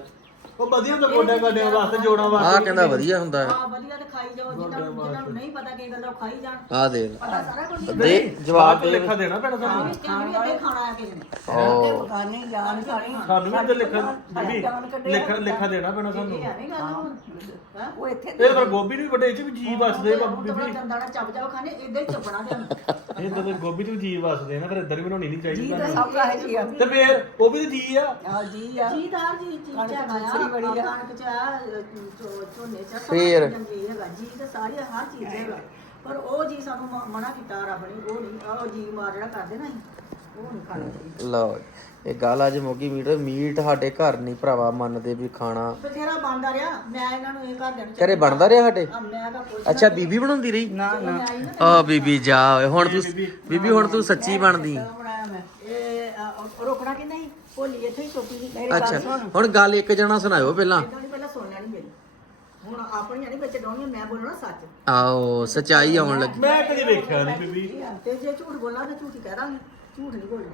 Speaker 2: ਉਹ ਵਧੀਆ ਤਾਂ ਗੋਡਿਆਂ ਗਾਡਿਆਂ ਵਾਸਤੇ ਜੋੜਾਂ ਵਾਸਤੇ
Speaker 1: ਆਹ ਕਹਿੰਦਾ ਵਧੀਆ ਹੁੰਦਾ ਹੈ।
Speaker 5: ਹਾਂ ਵਧੀਆ ਤੇ ਖਾਈ ਜਾਓ ਜਿਨ੍ਹਾਂ ਨੂੰ ਜਿਨ੍ਹਾਂ ਨੂੰ ਨਹੀਂ ਪਤਾ ਕੀ ਗੱਲ ਦਾ ਉਹ ਖਾਈ ਜਾਣ।
Speaker 1: ਆ ਦੇ ਲੈ।
Speaker 5: ਪਤਾ ਸਾਰਾ ਕੁਝ
Speaker 1: ਦੇ ਜਵਾਬ ਦੇ
Speaker 2: ਲਿਖਾ ਦੇਣਾ ਪੈਣਾ ਸਾਨੂੰ।
Speaker 5: ਕਹਿੰਦੇ ਵੀ ਅੱਗੇ ਖਾਣਾ ਆ ਕਿਸੇ ਨੇ
Speaker 1: ਓ
Speaker 4: ਬਗਾਨੀ ਜਾਨ ਖਾਣੀ
Speaker 2: ਸਾਨੂੰ ਵੀ ਤੇ ਲਿਖਾ ਬੀਬੀ ਲਿਖਾ ਲਿਖਾ ਦੇਣਾ ਪੈਣਾ ਸਾਨੂੰ।
Speaker 5: ਇਹ ਐਵੇਂ ਗੱਲ ਹੁਣ। ਹਾਂ।
Speaker 4: ਉਹ ਇੱਥੇ
Speaker 2: ਇਹ ਤਾਂ ਗੋਭੀ ਨੂੰ ਵੀ ਵੱਡੇ ਚ ਵੀ ਜੀ ਵਸਦੇ ਆ
Speaker 5: ਉਹ ਤਾਂ ਚੰਦਾਣਾ ਚੱਬ ਜਾਓ ਖਾਣੇ ਇਦਾਂ ਹੀ ਚੱਪਣਾ ਤੇ
Speaker 2: ਇਹ ਤਾਂ ਗੋਭੀ ਚ ਵੀ ਜੀ ਵਸਦੇ ਆ ਨਾ ਫਿਰ ਇੱਧਰ ਵੀ ਬਣਾਉਣੀ ਨਹੀਂ ਚਾਹੀਦੀ
Speaker 4: ਤਾਂ ਸਭ ਦਾ ਹੈ ਜੀ ਆ।
Speaker 2: ਤੇ ਫੇਰ ਉਹ ਵੀ ਤਾਂ ਜੀ ਆ।
Speaker 4: ਆ ਜੀ ਆ
Speaker 5: ਜੀਦਾਰ ਜੀ ਚੀਜ਼ ਆ।
Speaker 4: ਬੜੀ ਆ।
Speaker 5: ਕਣਕ ਚ ਆ, ਝੋ- ਝੋਨੇ ਚ ਸਭ
Speaker 1: ਫੇਰ?
Speaker 5: ਚੰਗੀ ਹੈਗਾ ਜੀ ਤੇ ਸਾਰੀ ਹਰ ਚੀਜ਼ ਹੈਗਾ। ਪਰ ਉਹ ਜੀ ਸਾਨੂੰ ਮ- ਮਨਾ ਕੀਤਾ ਰੱਬ ਨੇ ਉਹ ਨਹੀਂ ਉਹ ਜੀ ਮਾਰ ਜਿਹੜਾ ਕਰਦੇ ਨਾ ਅਸੀਂ, ਉਹ ਨਹੀਂ ਖਾਣਾ ਚਾਹੀਦਾ।
Speaker 1: ਲਓ। ਇਹ ਗੱਲ ਅੱਜ ਮੋਗੀ ਮੀਟ ਮੀਟ ਸਾਡੇ ਘਰ ਨਹੀਂ ਭਰਾਵਾ ਮੰਨਦੇ ਵੀ ਖਾਣਾ।
Speaker 5: ਬਥੇਰਾ ਬਣਦਾ ਰਿਹਾ ਮੈਂ ਇਹਨਾਂ ਨੂੰ ਇਹ ਘਰ ਦੇਣ
Speaker 1: ਘਰੇ ਬਣਦਾ ਰਿਹਾ ਸਾਡੇ?
Speaker 5: ਮੈਂ ਤਾਂ
Speaker 1: ਅੱਛਾ ਬੀਬੀ ਬਣਾਉਂਦੀ ਰਹੀ?
Speaker 4: ਨਾ ਨਾ।
Speaker 1: ਆ ਬੀਬੀ ਜਾ ਓਏ ਹੁਣ ਤੂੰ ਬੀਬੀ ਹੁਣ ਤੂੰ ਸੱਚੀ ਬਣਦੀ
Speaker 4: ਬਣਾਇਆ ਮੈਂ
Speaker 5: ਇਹ ਆ, ਉਹ ਰੋਕਣਾ ਕਿ ਨਹੀਂ ਭੋਲੀ ਇੱਥੇ ਹੀ ਛੋਟੀ ਜੀ
Speaker 4: ਮੇਰੀ ਗੱਲ
Speaker 1: ਅੱਛਾ
Speaker 4: ਸੁਣ।
Speaker 1: ਹੁਣ ਗੱਲ ਇੱਕ ਜਣਾ ਸੁਣਾਇਓ ਪਹਿਲਾਂ।
Speaker 5: ਇਦਾਂ ਨਹੀਂ ਪਹਿਲਾਂ ਸੁਣ ਲੈਣੀ ਮੇਰੀ। ਹੁਣ ਆਪਣੀਆਂ ਨਹੀਂ ਵਿੱਚ ਡਾਉਣੀਆਂ ਮੈਂ ਬੋਲਣਾ ਸੱਚ।
Speaker 1: ਆਓ ਸਚਾਈ ਆਉਣ ਲੱਗੀ।
Speaker 2: ਮੈਂ ਕਦੀ ਵੇਖਿਆ ਨਹੀਂ ਬੀਬੀ।
Speaker 5: ਤੇ ਜੇ ਝੂਠ ਬੋਲਣਾ ਤੇ ਝੂਠ ਹੀ ਕਹਿ ਦਾਂਗੇ। ਝੂਠ ਨਹੀਂ ਬੋਲਣਾ।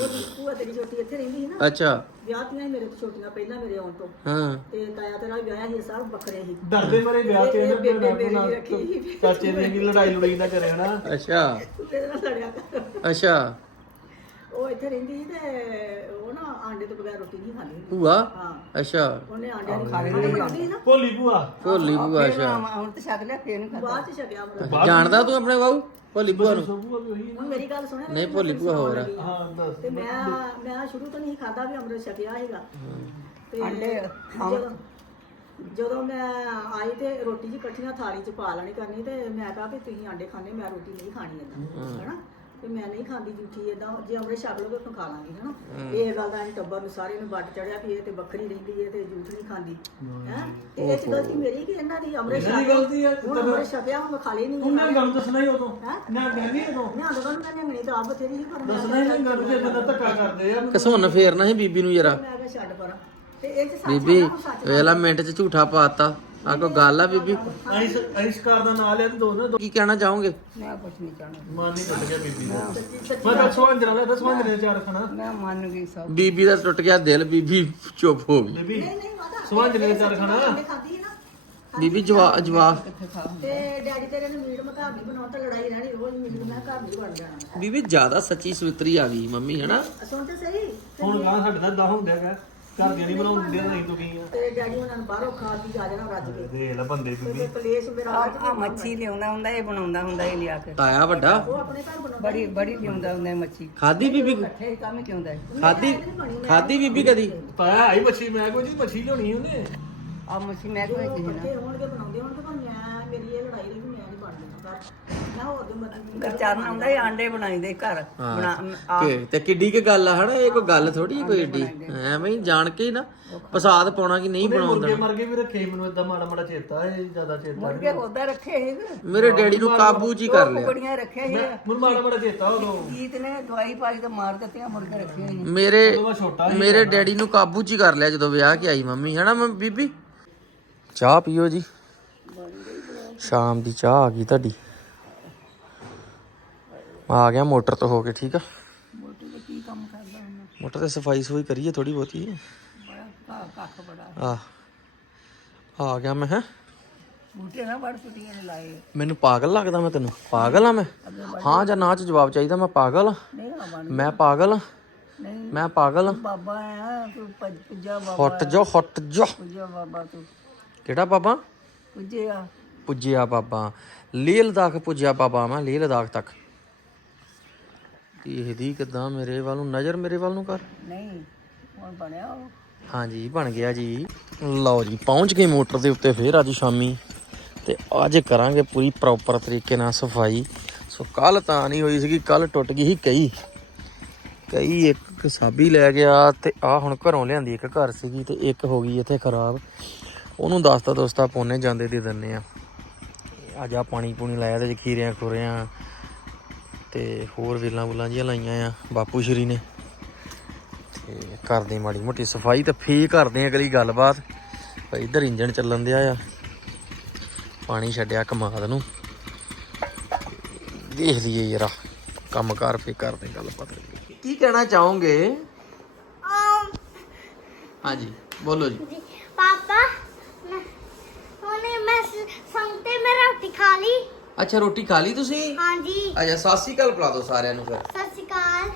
Speaker 5: ਉਹ ਭੂਆ ਤੇਰੀ ਛੋਟੀ ਇੱਥੇ ਰਹਿੰਦੀ ਸੀ ਨਾ।
Speaker 1: ਅੱਛਾ।
Speaker 5: ਵਿਆਹਤੀਆਂ ਸੀ ਮੇਰੇ ਤੋਂ ਛੋਟੀਆਂ ਪਹਿਲਾਂ ਮੇਰੇ ਆਉਣ ਤੋਂ।
Speaker 1: ਹਾਂ।
Speaker 5: ਤੇ ਤਾਇਆ ਤੇਰਾ ਵੀ ਵਿਆਹਿਆ ਸੀ ਸਭ ਬੱਕਰੇ ਸੀ।
Speaker 2: ਡਰਦੇ ਮਰੇ ਵਿਆਹ ਤੇ ਇਹਨਾਂ ਦੇ ਨਾਲ
Speaker 5: ਰੱਖੀ ਸੀ।
Speaker 2: ਚਾਚੇ ਦੀ ਲੜਾਈ ਲੜਾਈ ਨਾ ਕਰੇ ਹਨਾ
Speaker 1: ਅੱਛਾ।
Speaker 5: ਤੂੰ ਇਹਦੇ ਨਾਲ ਲੜਿਆ ਕਰ।
Speaker 1: ਅੱਛਾ।
Speaker 5: ਉਹ ਇੱਥੇ ਰਹਿੰਦੀ ਸੀ ਤੇ ਉਹ ਨਾ ਆਂਡੇ ਤੋਂ ਬਗੈਰ ਰੋਟੀ ਨਹੀਂ ਖਾਂਦੀ
Speaker 1: ਭੂਆ?
Speaker 5: ਹਾਂ।
Speaker 1: ਅੱਛਾ।
Speaker 5: ਉਹਨੇ ਆਂਡਿਆਂ ਦੀ ਖਾਣੀ ਨਹੀਂ ਖਾਂਦੀ ਸੀ ਨਾ।
Speaker 2: ਭੋਲੀ ਭੂਆ।
Speaker 1: ਭੋਲੀ ਭੂਆ ਅੱਛਾ।
Speaker 4: ਹੁਣ ਤੇ ਛਕ ਲਿਆ ਫੇਰ ਨਹੀਂ ਖਾਦਾ
Speaker 5: ਬਾਅਦ ਚ ਛਕਿਆ ਮੇਰਾ
Speaker 1: ਜਾਣਦਾ ਤੂੰ ਆਪਣੇ ਬਾਬੂ ਭੋਲੀ ਭੂਆ ਨੂੰ?
Speaker 2: ਭੂਆ ਵੀ ਉਹੀ
Speaker 5: ਹੁਣ ਮੇਰੀ ਗੱਲ ਸੁਣ
Speaker 1: ਨਹੀਂ ਭੋਲੀ ਭੂਆ ਹੋਰ ਆ।
Speaker 2: ਹਾਂ ਦੱਸ।
Speaker 5: ਤੇ ਮੈਂ ਮੈਂ ਸ਼ੁਰੂ ਤੋਂ ਨਹੀਂ ਖਾਦਾ ਵੀ ਅੰਮ੍ਰਿਤ ਛਕਿਆ ਸੀਗਾ। ਤੇ
Speaker 4: ਆਂਡੇ
Speaker 5: ਜਦੋਂ ਜਦੋਂ ਮੈਂ ਆਈ ਤੇ ਰੋਟੀ ਜੀ ਇਕੱਠੀਆਂ ਥਾਲੀ 'ਚ ਪਾ ਲੈਣੀ ਕਰਨੀ ਤੇ ਮੈਂ ਕਿਹਾ ਵੀ ਤੁਸੀਂ ਆਂਡੇ ਖਾਣੇ ਮੈਂ ਰੋਟੀ ਨਹੀਂ ਖਾਣੀ ਏਦਾਂ। ਹੈਨਾ? ਤੇ ਮੈਂ ਨਹੀਂ ਖਾਂਦੀ ਜੂਠੀ ਏਦਾਂ ਜੇ ਅੰਮ੍ਰਿਤ ਛਕ ਲਓਗੇ ਤਾਂ ਖਾ ਲਾਂਗੀ ਹੈਨਾ? ਇਹ ਗੱਲ ਦਾ ਅਸੀਂ ਟੱਬਰ ਨੂੰ ਸਾਰੇ ਨੂੰ ਵੱਟ ਚੜਿਆ ਵੀ ਇਹ ਤੇ ਵੱਖਰੀ ਰਹਿੰਦੀ ਹੈ ਤੇ ਜੂਠ ਨਹੀਂ ਖਾਂਦੀ ਹੈ? ਤੇ ਇਹ 'ਚ ਗਲਤੀ ਮੇਰੀ ਕਿ ਇਹਨਾਂ ਦੀ ਅੰਮ੍ਰਿਤ ਛਕ
Speaker 2: ਗਲਤੀ ਆ,
Speaker 5: ਹੁਣ ਅੰਮ੍ਰਿਤ ਛਕਿਆ ਹੁਣ ਮੈਂ ਖਾ ਲਈ ਨਹੀਂ
Speaker 2: ਉਹਨੇ ਗੱਲ ਦੱਸਣਾ ਹੀ ਉਦੋਂ।
Speaker 5: ਹੈਂ?
Speaker 2: ਨਾ ਕਹਿੰਦੀ ਉਦੋਂ।
Speaker 5: ਮੈਂ ਨੂੰ ਮੈਂ ਨਹੀਂ ਤਾਂ ਆਪ ਬਥੇਰੀ ਸੀ ਪਰ ਮੈਂ
Speaker 2: ਦੱਸਣਾ ਹੀ ਨਹੀਂ ਗੱਲ ਜੇ ਬੰਦਾ ਧੱਕਾ ਕਰਦੇ ਆ।
Speaker 1: ਕਸੁੰਨ ਫੇਰਨਾ ਸੀ ਬੀਬੀ ਨੂੰ ਜਰਾ।
Speaker 5: ਮੈਂ ਕਿਹਾ ਛੱਡ ਪਰਾਂ। ਤੇ ਇਹ 'ਚ ਸੱਚ
Speaker 1: ਬੀਬੀ
Speaker 5: ਹੈ
Speaker 1: ਵੇਲਾ ਮਿੰਟ ਚ ਝੂਠਾ ਪਾਤਾ ਆ ਕੋਈ ਗੱਲ ਆ ਬੀਬੀ।
Speaker 2: ਅਸੀਂ ਅਸੀਂ ਸ਼ਿਕਾਰ ਦਾ ਨਾਂ ਲਿਆ ਤੇ ਦੋ ਨਾ ਦੋ
Speaker 1: ਕੀ ਕਹਿਣਾ ਚਾਹੋਗੇ?
Speaker 4: ਮੈਂ ਕੁਛ ਨਹੀਂ ਚਾਹਣਾ
Speaker 2: ਮਾਨ ਨਹੀਂ ਟੁੱਟ ਗਿਆ ਬੀਬੀ ਦਾ। ਮੈਂ ਤਾਂ ਸਵਾਂਜਣਾ ਲੈ ਤਾਂ ਚਾਰ ਖਾਣਾ।
Speaker 4: ਮੈਂ ਮੰਨ ਗਈ ਸਭ।
Speaker 1: ਬੀਬੀ ਦਾ ਟੁੱਟ ਗਿਆ ਦਿਲ ਬੀਬੀ ਚੁੱਪ ਹੋ ਗਈ।
Speaker 2: ਬੀਬੀ
Speaker 5: ਨਹੀਂ ਨਹੀਂ ਮਾਤਾ
Speaker 2: ਸਵਾਂਜਣੇ ਚਾਰ ਖਾਣਾ।
Speaker 5: ਮੈਂ ਖਾਂਦੀ ਸੀ ਨਾ
Speaker 1: ਬੀਬੀ ਜਵਾ ਜਵਾ।
Speaker 4: ਕਿੱਥੇ ਖਾ
Speaker 5: ਤੇ ਡੈਡੀ ਤੇਰੇ ਨੇ ਮੀਟ ਮਕਾ ਨਹੀਂ ਬਣਾਉ ਤਾਂ ਲੜਾਈ ਰਹਿਣੀ ਰੋਜ਼ ਮੀਟ ਮੈਂ ਘਰ ਨਹੀਂ ਬਣ ਜਾਣਾ।
Speaker 1: ਬੀਬੀ ਜ਼ਿਆਦਾ ਸੱਚੀ ਸਵਿਤਰੀ ਆ ਗਈ ਮੰਮੀ ਹੈਨਾ?
Speaker 5: ਸੁਣ ਤੇ ਸਹੀ।
Speaker 2: ਹੁਣ ਗਾਂ ਸਾਡੇ ਦਾ ਦਾ ਹੁੰਦਿਆ ਗਾ ਘਰ ਦੀਆਂ ਨਹੀਂ ਬਣਾਉਂਦੇ ਨਹੀਂ ਤੋਂ ਕੀ ਆ?
Speaker 5: ਤੇ ਡੈਡੀ ਉਹਨਾਂ ਨੂੰ ਬਾਹਰੋਂ ਖਾ ਪੀ ਆ ਜਾਣਾ ਰੱਜ ਕੇ।
Speaker 2: ਦੇ ਲੈ ਬੰਦੇ ਬੀਬੀ
Speaker 5: ਤੇ ਕਲੇਸ਼ ਮੇਰਾ
Speaker 4: ਆ ਮੱਛੀ ਲਿਆਉਂਦਾ ਹੁੰਦਾ ਇਹ ਬਣਾਉਂਦਾ ਹੁੰਦਾ ਇਹ ਲਿਆ ਕੇ।
Speaker 1: ਤਾਇਆ ਵੱਡਾ?
Speaker 5: ਉਹ ਆਪਣੇ ਘਰ ਬਣਾਉਂਦਾ।
Speaker 4: ਬੜੀ ਬੜੀ ਲਿਆਉਂਦਾ ਹੁੰਦਾ ਇਹ ਮੱਛੀ।
Speaker 1: ਖਾਦੀ ਬੀਬੀ
Speaker 4: ਇਕੱਠੇ ਹੀ ਕੰਮ ਕਿਉਂ ਹੁੰਦਾ
Speaker 1: ਖਾਦੀ ਖਾਦੀ ਬੀਬੀ ਕਦੀ?
Speaker 2: ਤਾਇਆ ਆਈ ਮੱਛੀ ਮੈਂ ਕੋਈ ਜੀ ਮੱਛੀ ਲਿਆਉਣੀ ਉਹਨੇ?
Speaker 4: ਆ ਮੱਛੀ ਮੈਂ ਕੋਈ ਕਿਸੇ ਨਾਲ
Speaker 5: ਇਕੱਠੇ ਹੋਣਗੇ ਬਣਾਉਂਦੇ ਹੋਣਗੇ ਪਰ ਮੈਂ ਮੇਰੀ ਇਹ ਲੜਾਈ ਰਹੀ ਵੀ ਮੈਂ ਨਹੀਂ ਬਣਦੀ ਘਰ ਮੈਂ ਹੋਰ ਦੇ ਮਤਲਬ
Speaker 4: ਗਰਚਾਰਨ ਆਉਂਦਾ ਇਹ ਆਂਡੇ ਬਣਾਈਦੇ ਘਰ ਬਣਾ ਆ।
Speaker 1: ਕਿ ਤੇ ਕਿੱਡੀ ਕੀ ਗੱਲ ਆ ਹਨਾ ਇਹ ਕੋਈ ਗੱਲ ਥੋੜੀ ਕੋਈ ਏਡੀ। ਐਵੇਂ ਹੀ ਜਾਣ ਕੇ ਹੀ ਨਾ ਪਸਾਦ ਪਾਉਣਾ ਕਿ ਨਹੀਂ ਬਣਾਉਂਦਾ
Speaker 2: ਮੁਰਗੇ ਮਰਗੇ ਵੀ ਰੱਖੇ ਮੈਨੂੰ ਇਦਾਂ ਮਾੜਾ ਮਾੜਾ ਚੇਤਾ ਇਹ ਜ਼ਿਆਦਾ ਚੇਤਾ
Speaker 4: ਮੁਰਗੇ ਉਹਦਾ ਰੱਖੇ ਸੀ
Speaker 1: ਮੇਰੇ ਡੈਡੀ ਨੂੰ ਕਾਬੂ ਚ ਹੀ ਕਰ ਲਿਆ।
Speaker 4: ਕੁਕੜੀਆਂ ਰੱਖੇ ਸੀ।
Speaker 2: ਮੈਨੂੰ ਮਾੜਾ ਮਾੜਾ ਚੇਤਾ ਉਦੋਂ।
Speaker 4: ਗੀਤ ਨੇ ਦਵਾਈ ਪਾਈ ਤੇ ਮਾਰ ਦਿੱਤੀਆਂ ਮੁਰਗੇ ਰੱਖੇ ਸੀ
Speaker 1: ਮੇਰੇ
Speaker 2: ਉਦੋਂ ਮੈਂ ਛੋਟਾ
Speaker 1: ਮੇਰੇ ਡੈਡੀ ਨੂੰ ਕਾਬੂ ਚ ਹੀ ਕਰ ਲਿਆ ਜਦੋਂ ਵਿਆਹ ਕੇ ਆਈ ਮੰਮੀ ਹੈਨਾ ਮੰਮੀ ਬੀਬੀ? ਚਾਹ ਪੀਓ ਜੀ। ਸ਼ਾਮ ਦੀ ਚਾਹ ਆ ਗਈ ਤੁਹਾਡੀ। ਆ ਗਿਆ ਮੋਟਰ ਤੋਂ ਹੋ ਕੇ ਠੀਕ ਆ?
Speaker 4: ਮੋਟੇ ਤੇ ਕੀ ਕੰਮ ਕਰਦਾ ਹੁੰਦਾ
Speaker 1: ਮੋਟਰ ਤੇ ਸਫ਼ਾਈ ਸਫ਼ਾਈ ਕਰੀਏ ਥੋੜੀ ਬਹੁਤੀ।
Speaker 4: ਬੜਾ ਘਾਹ ਕੱਖ ਬੜਾ।
Speaker 1: ਆ ਆ ਗਿਆ ਮੈਂ ਹੈ?
Speaker 4: ਬੂਟੇ ਨਾ ਬੜ ਛੁੱਟੀਆਂ ਨੇ ਲਾਏ।
Speaker 1: ਮੈਨੂੰ ਪਾਗਲ ਲੱਗਦਾ ਮੈਂ ਤੈਨੂੰ। ਪਾਗਲ ਆ ਮੈਂ? ਹਾਂ ਜਾਂ ਨਾ ਚ ਜਵਾਬ ਚਾਹੀਦਾ ਮੈਂ ਪਾਗਲ ਆ।
Speaker 4: ਨਹੀਂ ਆ ਬਣ
Speaker 1: ਮੈਂ ਪਾਗਲ ਆ।
Speaker 4: ਨਹੀਂ।
Speaker 1: ਮੈਂ ਪਾਗਲ ਆ।
Speaker 4: ਬਾਬਾ ਆ ਤੂੰ ਭੱਜ- ਪੁੱਜਾ ਬਾਬਾ
Speaker 1: ਹਟ ਜਾ ਹਟ ਜਾ।
Speaker 4: ਪੁੱਜਾ ਬਾਬਾ ਤੂੰ।
Speaker 1: ਕਿਹੜਾ ਬਾਬਾ?
Speaker 4: ਪੁੱਜੇ ਆ
Speaker 1: ਪੁੱਜਿਆ ਬਾਬਾ। ਲੇਹ ਲਦਾਖ ਪੁੱਜਿਆ ਬਾਬਾ ਮੈਂ ਲੇਹ ਲਦਾਖ ਤੱਕ। ਇਹਦੀ ਕਿਦਾਂ ਮੇਰੇ ਵੱਲ ਨੂੰ ਨਜ਼ਰ ਮੇਰੇ ਵੱਲ ਨੂੰ ਕਰ?
Speaker 4: ਨਹੀਂ ਹੁਣ ਬਣਿਆ ਉਹ।
Speaker 1: ਹਾਂਜੀ ਬਣ ਗਿਆ ਜੀ। ਲਓ ਜੀ ਪਹੁੰਚ ਗਏ ਮੋਟਰ ਦੇ ਉੱਤੇ ਫੇਰ ਅੱਜ ਸ਼ਾਮੀ। ਤੇ ਅੱਜ ਕਰਾਂਗੇ ਪੂਰੀ ਪ੍ਰੋਪਰ ਤਰੀਕੇ ਨਾਲ ਸਫ਼ਾਈ। ਸੋ ਕੱਲ ਤਾਂ ਨਹੀਂ ਹੋਈ ਸੀਗੀ ਕੱਲ ਟੁੱਟ ਗਈ ਸੀ ਕਈ। ਕਈ ਇੱਕ ਸਾਬੀ ਲੈ ਗਿਆ ਤੇ ਆ ਹੁਣ ਘਰੋਂ ਲਿਆਂਦੀ ਇੱਕ ਘਰ ਸੀਗੀ ਤੇ ਇੱਕ ਹੋ ਗਈ ਇੱਥੇ ਖਰਾਬ। ਉਹਨੂੰ ਦਸਤਾ ਦੋਸਤਾ ਪੋਨੇ ਜਾਂਦੇ ਦੇ ਦਿੰਨੇ ਆ। ਅੱਜ ਆ ਪਾਣੀ ਪੂਣੀ ਲਾਇਆ ਤੇ ਖੀਰਿਆਂ ਖੁਰਿਆਂ ਤੇ ਹੋਰ ਵੇਲਾਂ ਵੁਲਾਂ ਜੀਆਂ ਲਾਈਆਂ ਆ ਬਾਪੂ ਸ਼੍ਰੀ ਨੇ। ਤੇ ਕਰਦੇ ਮਾੜੀ ਮੋਟੀ ਸਫ਼ਾਈ ਤੇ ਫੇਰ ਕਰਦੇ ਆ ਅਗਲੀ ਗੱਲਬਾਤ। ਭਾਈ ਇਧਰ ਇੰਜਣ ਚੱਲਣ ਦਿਆ ਆ। ਪਾਣੀ ਛੱਡਿਆ ਕਮਾਦ ਨੂੰ। ਦੇਖ ਲਈਏ ਯਾਰਾ ਕੰਮ ਕਾਰ ਫੇਰ ਕਰਦੇ ਗੱਲਬਾਤ। ਕੀ ਕਹਿਣਾ ਚਾਹੋਗੇ? ਹਾਂਜੀ ਬੋਲੋ ਜੀ।
Speaker 6: ਪਾਪਾ ਉਹਨੇ ਮੈਂ ਸੰਗਤੇ ਮੈਂ ਰੋਟੀ ਖਾ ਲਈ।
Speaker 1: ਅੱਛਾ ਰੋਟੀ ਖਾ ਲਈ ਤੁਸੀਂ?
Speaker 6: ਹਾਂਜੀ।
Speaker 1: ਅੱਛਾ ਸਤਿ ਸ਼੍ਰੀ ਅਕਾਲ ਬੁਲਾ ਦਿਓ ਸਾਰਿਆਂ ਨੂੰ ਫਿਰ।
Speaker 6: ਸਤਿ ਸ਼੍ਰੀ ਅਕਾਲ।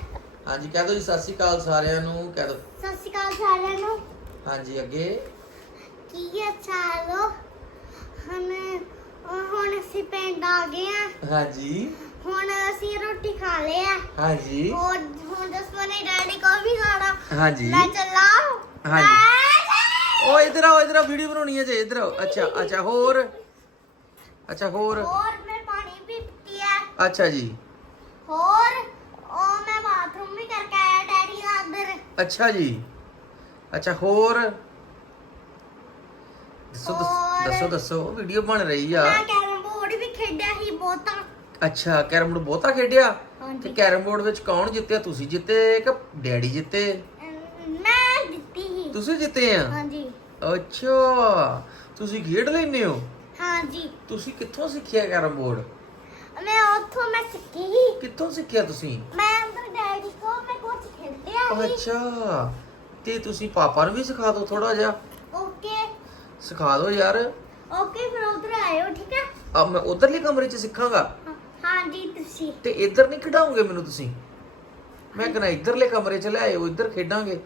Speaker 1: ਹਾਂਜੀ ਕਹਿ ਦਿਓ ਜੀ ਸਤਿ ਸ਼੍ਰੀ ਅਕਾਲ ਸਾਰਿਆਂ ਨੂੰ ਕਹਿ ਦਿਓ।
Speaker 6: ਸਤਿ ਸ਼੍ਰੀ ਅਕਾਲ ਸਾਰਿਆਂ ਨੂੰ।
Speaker 1: ਹਾਂਜੀ ਅੱਗੇ?
Speaker 6: ਕੀ ਹੈ ਚਾਲੋ? ਹੁਣ ਹੁਣ ਅਸੀਂ ਪਿੰਡ ਆ ਗਏ ਆ।
Speaker 1: ਹਾਂਜੀ।
Speaker 6: ਹੁਣ ਅਸੀਂ ਰੋਟੀ ਖਾ ਲਈ ਆ।
Speaker 1: ਹਾਂਜੀ।
Speaker 6: ਹੋਰ ਹੁਣ ਦਸਮਨੇ ਡੈਡੀ ਕੋ ਵੀ ਖਾਣਾ।
Speaker 1: ਹਾਂਜੀ।
Speaker 6: ਮੈਂ ਚੱਲਾ
Speaker 1: ਹਾਂਜੀ। ਓ ਇਧਰ ਆਓ ਇਧਰ ਆ ਵੀਡੀਓ ਬਣਾਉਣੀ ਹੈ ਜੇ ਇਧਰ ਆਓ। ਅੱਛਾ ਅੱਛਾ ਹੋਰ। ਅੱਛਾ ਹੋਰ
Speaker 6: ਹੋਰ ਮੈਂ ਪਾਣੀ ਵੀ ਪੀਤੀ ਆ
Speaker 1: ਅੱਛਾ ਜੀ।
Speaker 6: ਹੋਰ ਉਹ ਮੈਂ ਬਾਥਰੂਮ ਵੀ ਕਰਕੇ ਆਇਆ ਡੈਡੀ ਨਾਲ ਅੰਦਰ।
Speaker 1: ਅੱਛਾ ਜੀ। ਅੱਛਾ ਹੋਰ? ਦੱਸੋ ਦੱਸੋ-
Speaker 6: ਹੋਰ?
Speaker 1: ਦੱਸੋ ਦੱਸੋ ਵੀਡੀਓ ਬਣ ਰਹੀ ਆ।
Speaker 6: ਮੈਂ ਕੈਰਮ ਬੋਰਡ ਵੀ ਖੇਡਿਆ ਸੀ ਬਹੁਤਾ।
Speaker 1: ਅੱਛਾ ਕੈਰਮ ਬੋਰਡ ਬਹੁਤਾ ਖੇਡਿਆ? ਤੇ
Speaker 6: ਹਾਂਜੀ
Speaker 1: ਕੈਰਮ ਬੋਰਡ ਵਿੱਚ ਕੌਣ ਜਿੱਤਿਆ? ਤੁਸੀਂ ਜਿੱਤੇ ਕਿ ਡੈਡੀ ਜਿੱਤੇ?
Speaker 6: ਅਮ, ਮੈਂ ਦਿੱਤੀ ਸੀ।
Speaker 1: ਤੁਸੀਂ ਜਿੱਤੇ ਆ?
Speaker 6: ਹਾਂਜੀ।
Speaker 1: ਅੱਛਾ ਤੁਸੀਂ ਖੇਡ ਲੈਂਦੇ ਹੋ?
Speaker 6: ਹਾਂਜੀ।
Speaker 1: ਤੁਸੀਂ ਕਿੱਥੋਂ ਸਿੱਖਿਆ ਕੈਰਮ ਬੋਰਡ
Speaker 6: ਮੈਂ ਉੱਥੋਂ ਮੈਂ ਸਿੱਖੀ। ਸੀ
Speaker 1: ਕਿੱਥੋਂ ਸਿੱਖਿਆ ਤੁਸੀਂ?
Speaker 6: ਮੈਂ ਅੰਦਰ ਡੈਡੀ ਕੋ ਮੈਂ ਕੁਝ ਖੇਡਿਆ ਸੀ
Speaker 1: ਅੱਛਾ ਤੇ ਤੁਸੀਂ ਪਾਪਾ ਨੂੰ ਵੀ ਸਿਖਾ ਦਿਓ ਥੋੜਾ ਜਿਹਾ?
Speaker 6: ਓਕੇ।
Speaker 1: ਸਿਖਾ ਦਿਓ ਯਾਰ।
Speaker 6: ਓਕੇ ਫਿਰ ਉਧਰ ਆਇਓ ਠੀਕ ਹੈ?
Speaker 1: ਆ ਮੈਂ ਉਧਰਲੇ ਕਮਰੇ 'ਚ ਸਿੱਖਾਂਗਾ।
Speaker 6: ਹਾਂ- ਹਾਂਜੀ ਤੁਸੀਂ।
Speaker 1: ਤੇ ਇੱਧਰ ਨਹੀਂ ਖਿਡਾਉਂਗੇ ਮੈਨੂੰ ਤੁਸੀਂ? ਮੈਂ ਕਹਿੰਦਾ ਇੱਧਰਲੇ ਕਮਰੇ 'ਚ ਲੈ ਆਇਓ ਇੱਧਰ ਖੇਡਾਂਗੇ।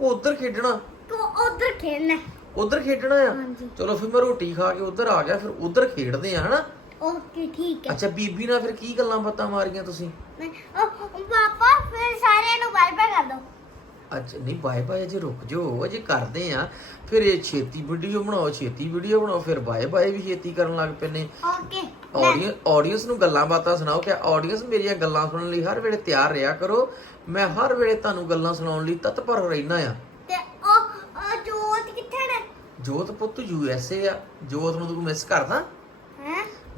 Speaker 1: ਉਹ ਉੱਧਰ ਖੇਡਣਾ।
Speaker 6: ਤੂੰ ਉਧਰ ਖੇਡਣਾ।
Speaker 1: ਉੱਧਰ ਖੇਡਣਾ ਆ?
Speaker 6: ਹਾਂਜੀ।
Speaker 1: ਚਲੋ ਫਿਰ ਮੈਂ ਰੋਟੀ ਖਾ ਕੇ ਉੱਧਰ ਆ ਗਿਆ ਫਿਰ ਉੱਧਰ ਖੇਡਦੇ ਆ ਹਨਾ?
Speaker 6: ਓਕੇ ਠੀਕ ਹੈ
Speaker 1: ਅੱਛਾ ਬੀਬੀ ਨਾਲ ਫਿਰ ਕੀ ਗੱਲਾਂ ਬਾਤਾਂ ਮਾਰੀਆਂ ਤੁਸੀਂ?
Speaker 6: ਮੈਂ ਉਹ ਪਾਪਾ ਫਿਰ ਸਾਰਿਆਂ ਨੂੰ ਬਾਏ ਬਾਏ ਕਰ ਦੋ
Speaker 1: ਅੱਛਾ ਨਹੀਂ ਬਾਏ ਬਾਏ ਅਜੇ ਰੁਕ ਜਾਓ ਅਜੇ ਕਰਦੇ ਆ ਫਿਰ ਇਹ ਛੇਤੀ ਵੀਡੀਓ ਬਣਾਓ ਛੇਤੀ ਵੀਡੀਓ ਬਣਾਓ ਫਿਰ ਬਾਏ ਬਾਏ ਵੀ ਛੇਤੀ ਕਰਨ ਲੱਗ ਪਏ ਨੇ
Speaker 6: ਓਕੇ
Speaker 1: ਆਡੀਅנס ਆਡੀਅנס ਨੂੰ ਗੱਲਾਂ ਬਾਤਾਂ ਸੁਣਾਓ ਕਿ ਆਡੀਅנס ਮੇਰੀਆਂ ਗੱਲਾਂ ਸੁਣਨ ਲਈ ਹਰ ਵੇਲੇ ਤਿਆਰ ਰਿਹਾ ਕਰੋ। ਮੈਂ ਹਰ ਵੇਲੇ ਤੁਹਾਨੂੰ ਗੱਲਾਂ ਸੁਣਾਉਣ ਲਈ ਤਤਪਰ ਰਹਿਣਾ ਆ।
Speaker 6: ਤੇ ਉਹ ਜੋਤ ਕਿੱਥੇ ਨੇ?
Speaker 1: ਜੋਤ ਪੁੱਤ ਯੂਐਸਏ ਆ। ਜੋਤ ਨੂੰ ਤੂੰ ਮਿਸ ਕਰਦਾ?